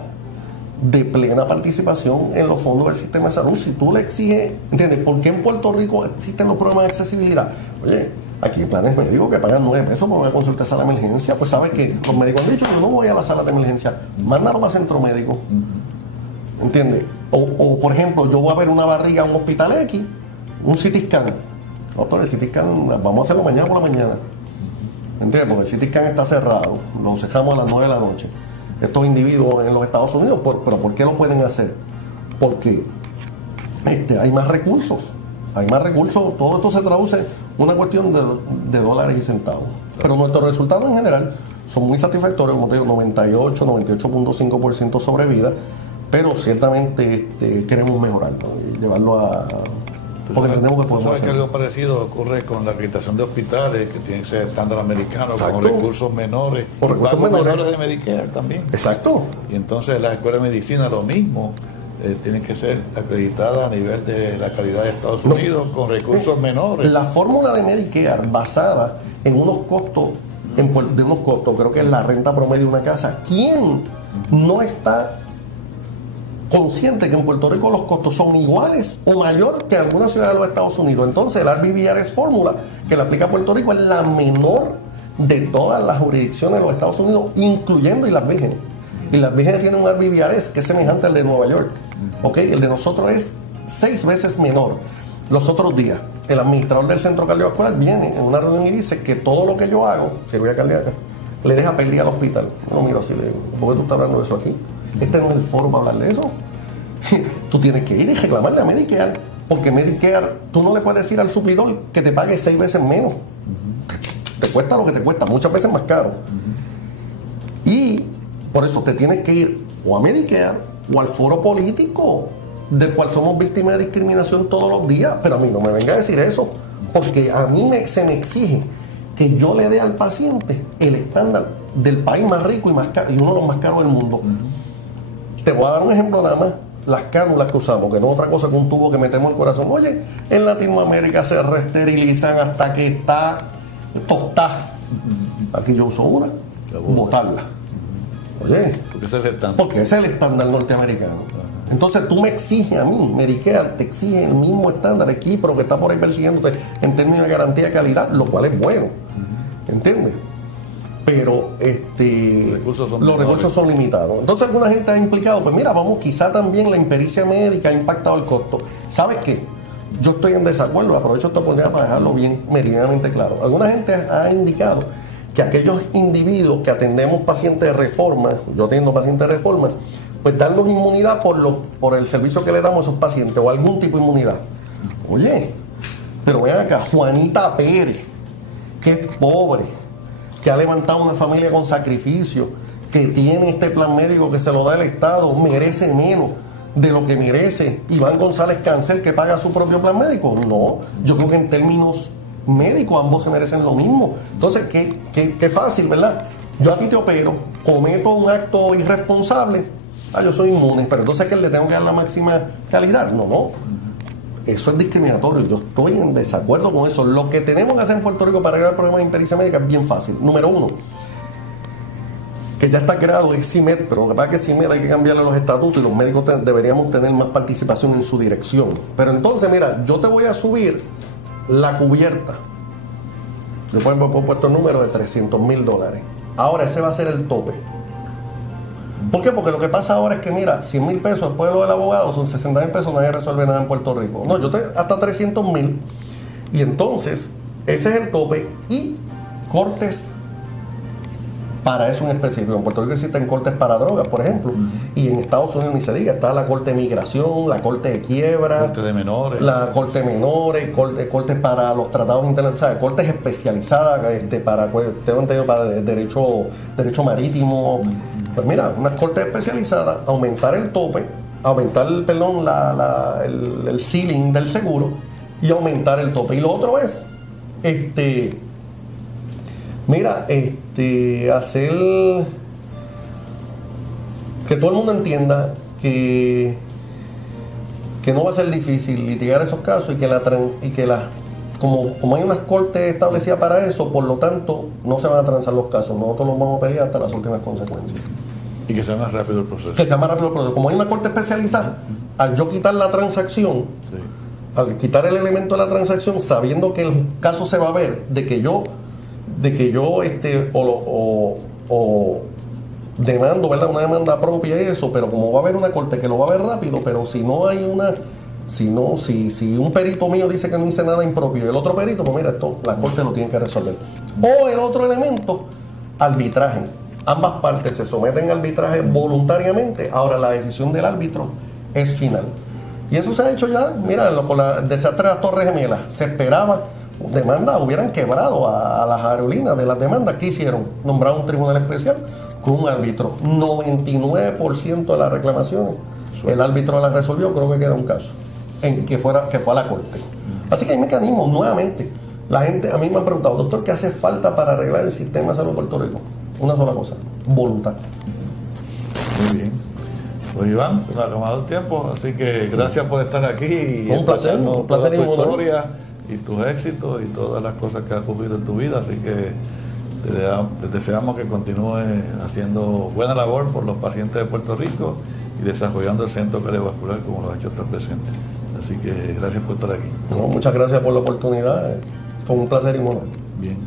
de plena participación en los fondos del sistema de salud. Si tú le exiges, ¿entiendes? ¿Por qué en Puerto Rico existen los programas de accesibilidad? Oye, aquí hay planes médicos que pagan 9 pesos por una consulta de sala de emergencia. Pues sabes que los médicos han dicho: yo no voy a la sala de emergencia, mándalo para centro médico. ¿Entiendes? O por ejemplo, yo voy a ver una barriga en un hospital X, un CT scan. Doctor, el CT scan vamos a hacerlo mañana por la mañana. ¿Entiendes? Porque el CT scan está cerrado, lo cerramos a las 9 de la noche. Estos individuos en los Estados Unidos, ¿pero por qué lo pueden hacer? Porque hay más recursos. Todo esto se traduce en una cuestión de dólares y centavos. Pero nuestros resultados en general son muy satisfactorios, como te digo, 98.5% sobrevida, pero ciertamente queremos mejorarlo y llevarlo a... Porque entendemos que podemos hacer. Que algo parecido ocurre con la acreditación de hospitales, que tienen que ser estándar americano, con recursos menores, con recursos menores de Medicare también. Exacto. Y entonces las escuelas de medicina lo mismo. Tienen que ser acreditadas a nivel de la calidad de Estados Unidos, con recursos menores. La fórmula de Medicare basada en unos costos, creo que es la renta promedio de una casa. ¿Quién no está consciente que en Puerto Rico los costos son iguales o mayor que en algunas ciudades de los Estados Unidos? Entonces el RBVRS fórmula que le aplica a Puerto Rico es la menor de todas las jurisdicciones de los Estados Unidos, incluyendo Islas Vírgenes. Y las Vírgenes tienen un RBVRS que es semejante al de Nueva York. ¿Okay? El de nosotros es 6 veces menor. Los otros días, el administrador del centro cardiovascular viene en una reunión y dice que todo lo que yo hago, cirugía cardíaca, le deja pérdida al hospital. Yo no miro así, le digo: ¿por qué tú estás hablando de eso aquí? Este no es el foro para hablar de eso. Tú tienes que ir y reclamarle a Medicare, porque Medicare, tú no le puedes decir al suplidor que te pague 6 veces menos. Te cuesta lo que te cuesta, muchas veces más caro. Y por eso te tienes que ir o a Medicare o al foro político, del cual somos víctimas de discriminación todos los días. Pero a mí no me venga a decir eso, porque a mí se me exige que yo le dé al paciente el estándar del país más rico y uno de los más caros del mundo. Te voy a dar un ejemplo nada más. Las cánulas que usamos, que no es otra cosa que un tubo que metemos el corazón. Oye, en Latinoamérica se reesterilizan hasta que está tostada. Aquí yo uso una, botarla. Oye, porque ese es el estándar. Porque ese es el estándar norteamericano. Entonces tú me exiges a mí, Medicare te exige el mismo estándar de Kipro que está por ahí persiguiéndote en términos de garantía de calidad, lo cual es bueno. ¿Entiendes? Pero los recursos son limitados. Entonces alguna gente ha implicado, pues mira, vamos, quizá también la impericia médica ha impactado el costo. ¿Sabes qué? Yo estoy en desacuerdo, aprovecho esta oportunidad para dejarlo bien meridianamente claro. Alguna gente ha indicado que aquellos individuos que atendemos pacientes de reforma, yo atiendo pacientes de reforma, pues darnos inmunidad por el servicio que le damos a esos pacientes o algún tipo de inmunidad. Oye, pero vean acá, Juanita Pérez, que es pobre, que ha levantado una familia con sacrificio, que tiene este plan médico que se lo da el Estado, merece menos de lo que merece Iván González Cancel, que paga su propio plan médico. No, yo creo que en términos médicos ambos se merecen lo mismo. Entonces, qué fácil, ¿verdad? Yo a ti te opero, cometo un acto irresponsable, yo soy inmune, pero entonces que le tengo que dar la máxima calidad. No. Eso es discriminatorio. Yo estoy en desacuerdo con eso. Lo que tenemos que hacer en Puerto Rico para arreglar el problema de impericia médica es bien fácil. Número uno, que ya está creado, es CIMED, pero lo que pasa es que CIMED hay que cambiarle los estatutos y los médicos deberíamos tener más participación en su dirección. Pero entonces, mira, yo te voy a subir la cubierta. Yo he puesto el número de $300,000. Ahora ese va a ser el tope. ¿Por qué? Porque lo que pasa ahora es que, mira, $100,000 después de lo del abogado son $60,000, nadie resuelve nada en Puerto Rico. No, yo te hasta $300,000 y entonces ese es el tope y cortes para eso en específico. En Puerto Rico existen cortes para drogas, por ejemplo, y en Estados Unidos ni se diga, está la corte de migración, la corte de quiebra, corte de menores, la corte de menores, cortes para los tratados internacionales, cortes especializadas para derecho marítimo. Pues mira, unas cortes especializadas, aumentar el tope, aumentar el ceiling del seguro y aumentar el tope. Y lo otro es hacer que todo el mundo entienda que no va a ser difícil litigar esos casos y que como hay unas cortes establecidas para eso, por lo tanto no se van a transar los casos. Nosotros los vamos a pelear hasta las últimas consecuencias. Y que sea más rápido el proceso. Que sea más rápido el proceso. Como hay una corte especializada, al yo quitar la transacción, al quitar el elemento de la transacción, sabiendo que el caso se va a ver de que yo demando, ¿verdad?, una demanda propia y eso, pero como va a haber una corte que lo va a ver rápido, pero si no hay si un perito mío dice que no hice nada impropio y el otro perito, pues mira, esto la corte lo tiene que resolver. O el otro elemento, arbitraje. Ambas partes se someten al arbitraje voluntariamente. Ahora la decisión del árbitro es final. Y eso se ha hecho ya, mira, con el desastre de las Torres Gemelas. Se esperaba demandas, hubieran quebrado a las aerolíneas de las demandas. ¿Qué hicieron? Nombraron un tribunal especial con un árbitro. 99% de las reclamaciones el árbitro las resolvió. Creo que queda un caso que fue a la corte. Así que hay mecanismos. Nuevamente, la gente a mí me han preguntado, doctor, ¿qué hace falta para arreglar el sistema de salud de Puerto Rico? Una sola cosa: voluntad. Muy bien. Pues Iván, se nos ha acabado el tiempo, así que gracias por estar aquí y un placer tu historia y tus éxitos y todas las cosas que has ocurrido en tu vida, así que te deseamos que continúes haciendo buena labor por los pacientes de Puerto Rico y desarrollando el centro cardiovascular como lo has hecho hasta el presente. Así que gracias por estar aquí. Muchas gracias por la oportunidad, fue un placer y un honor. Bien.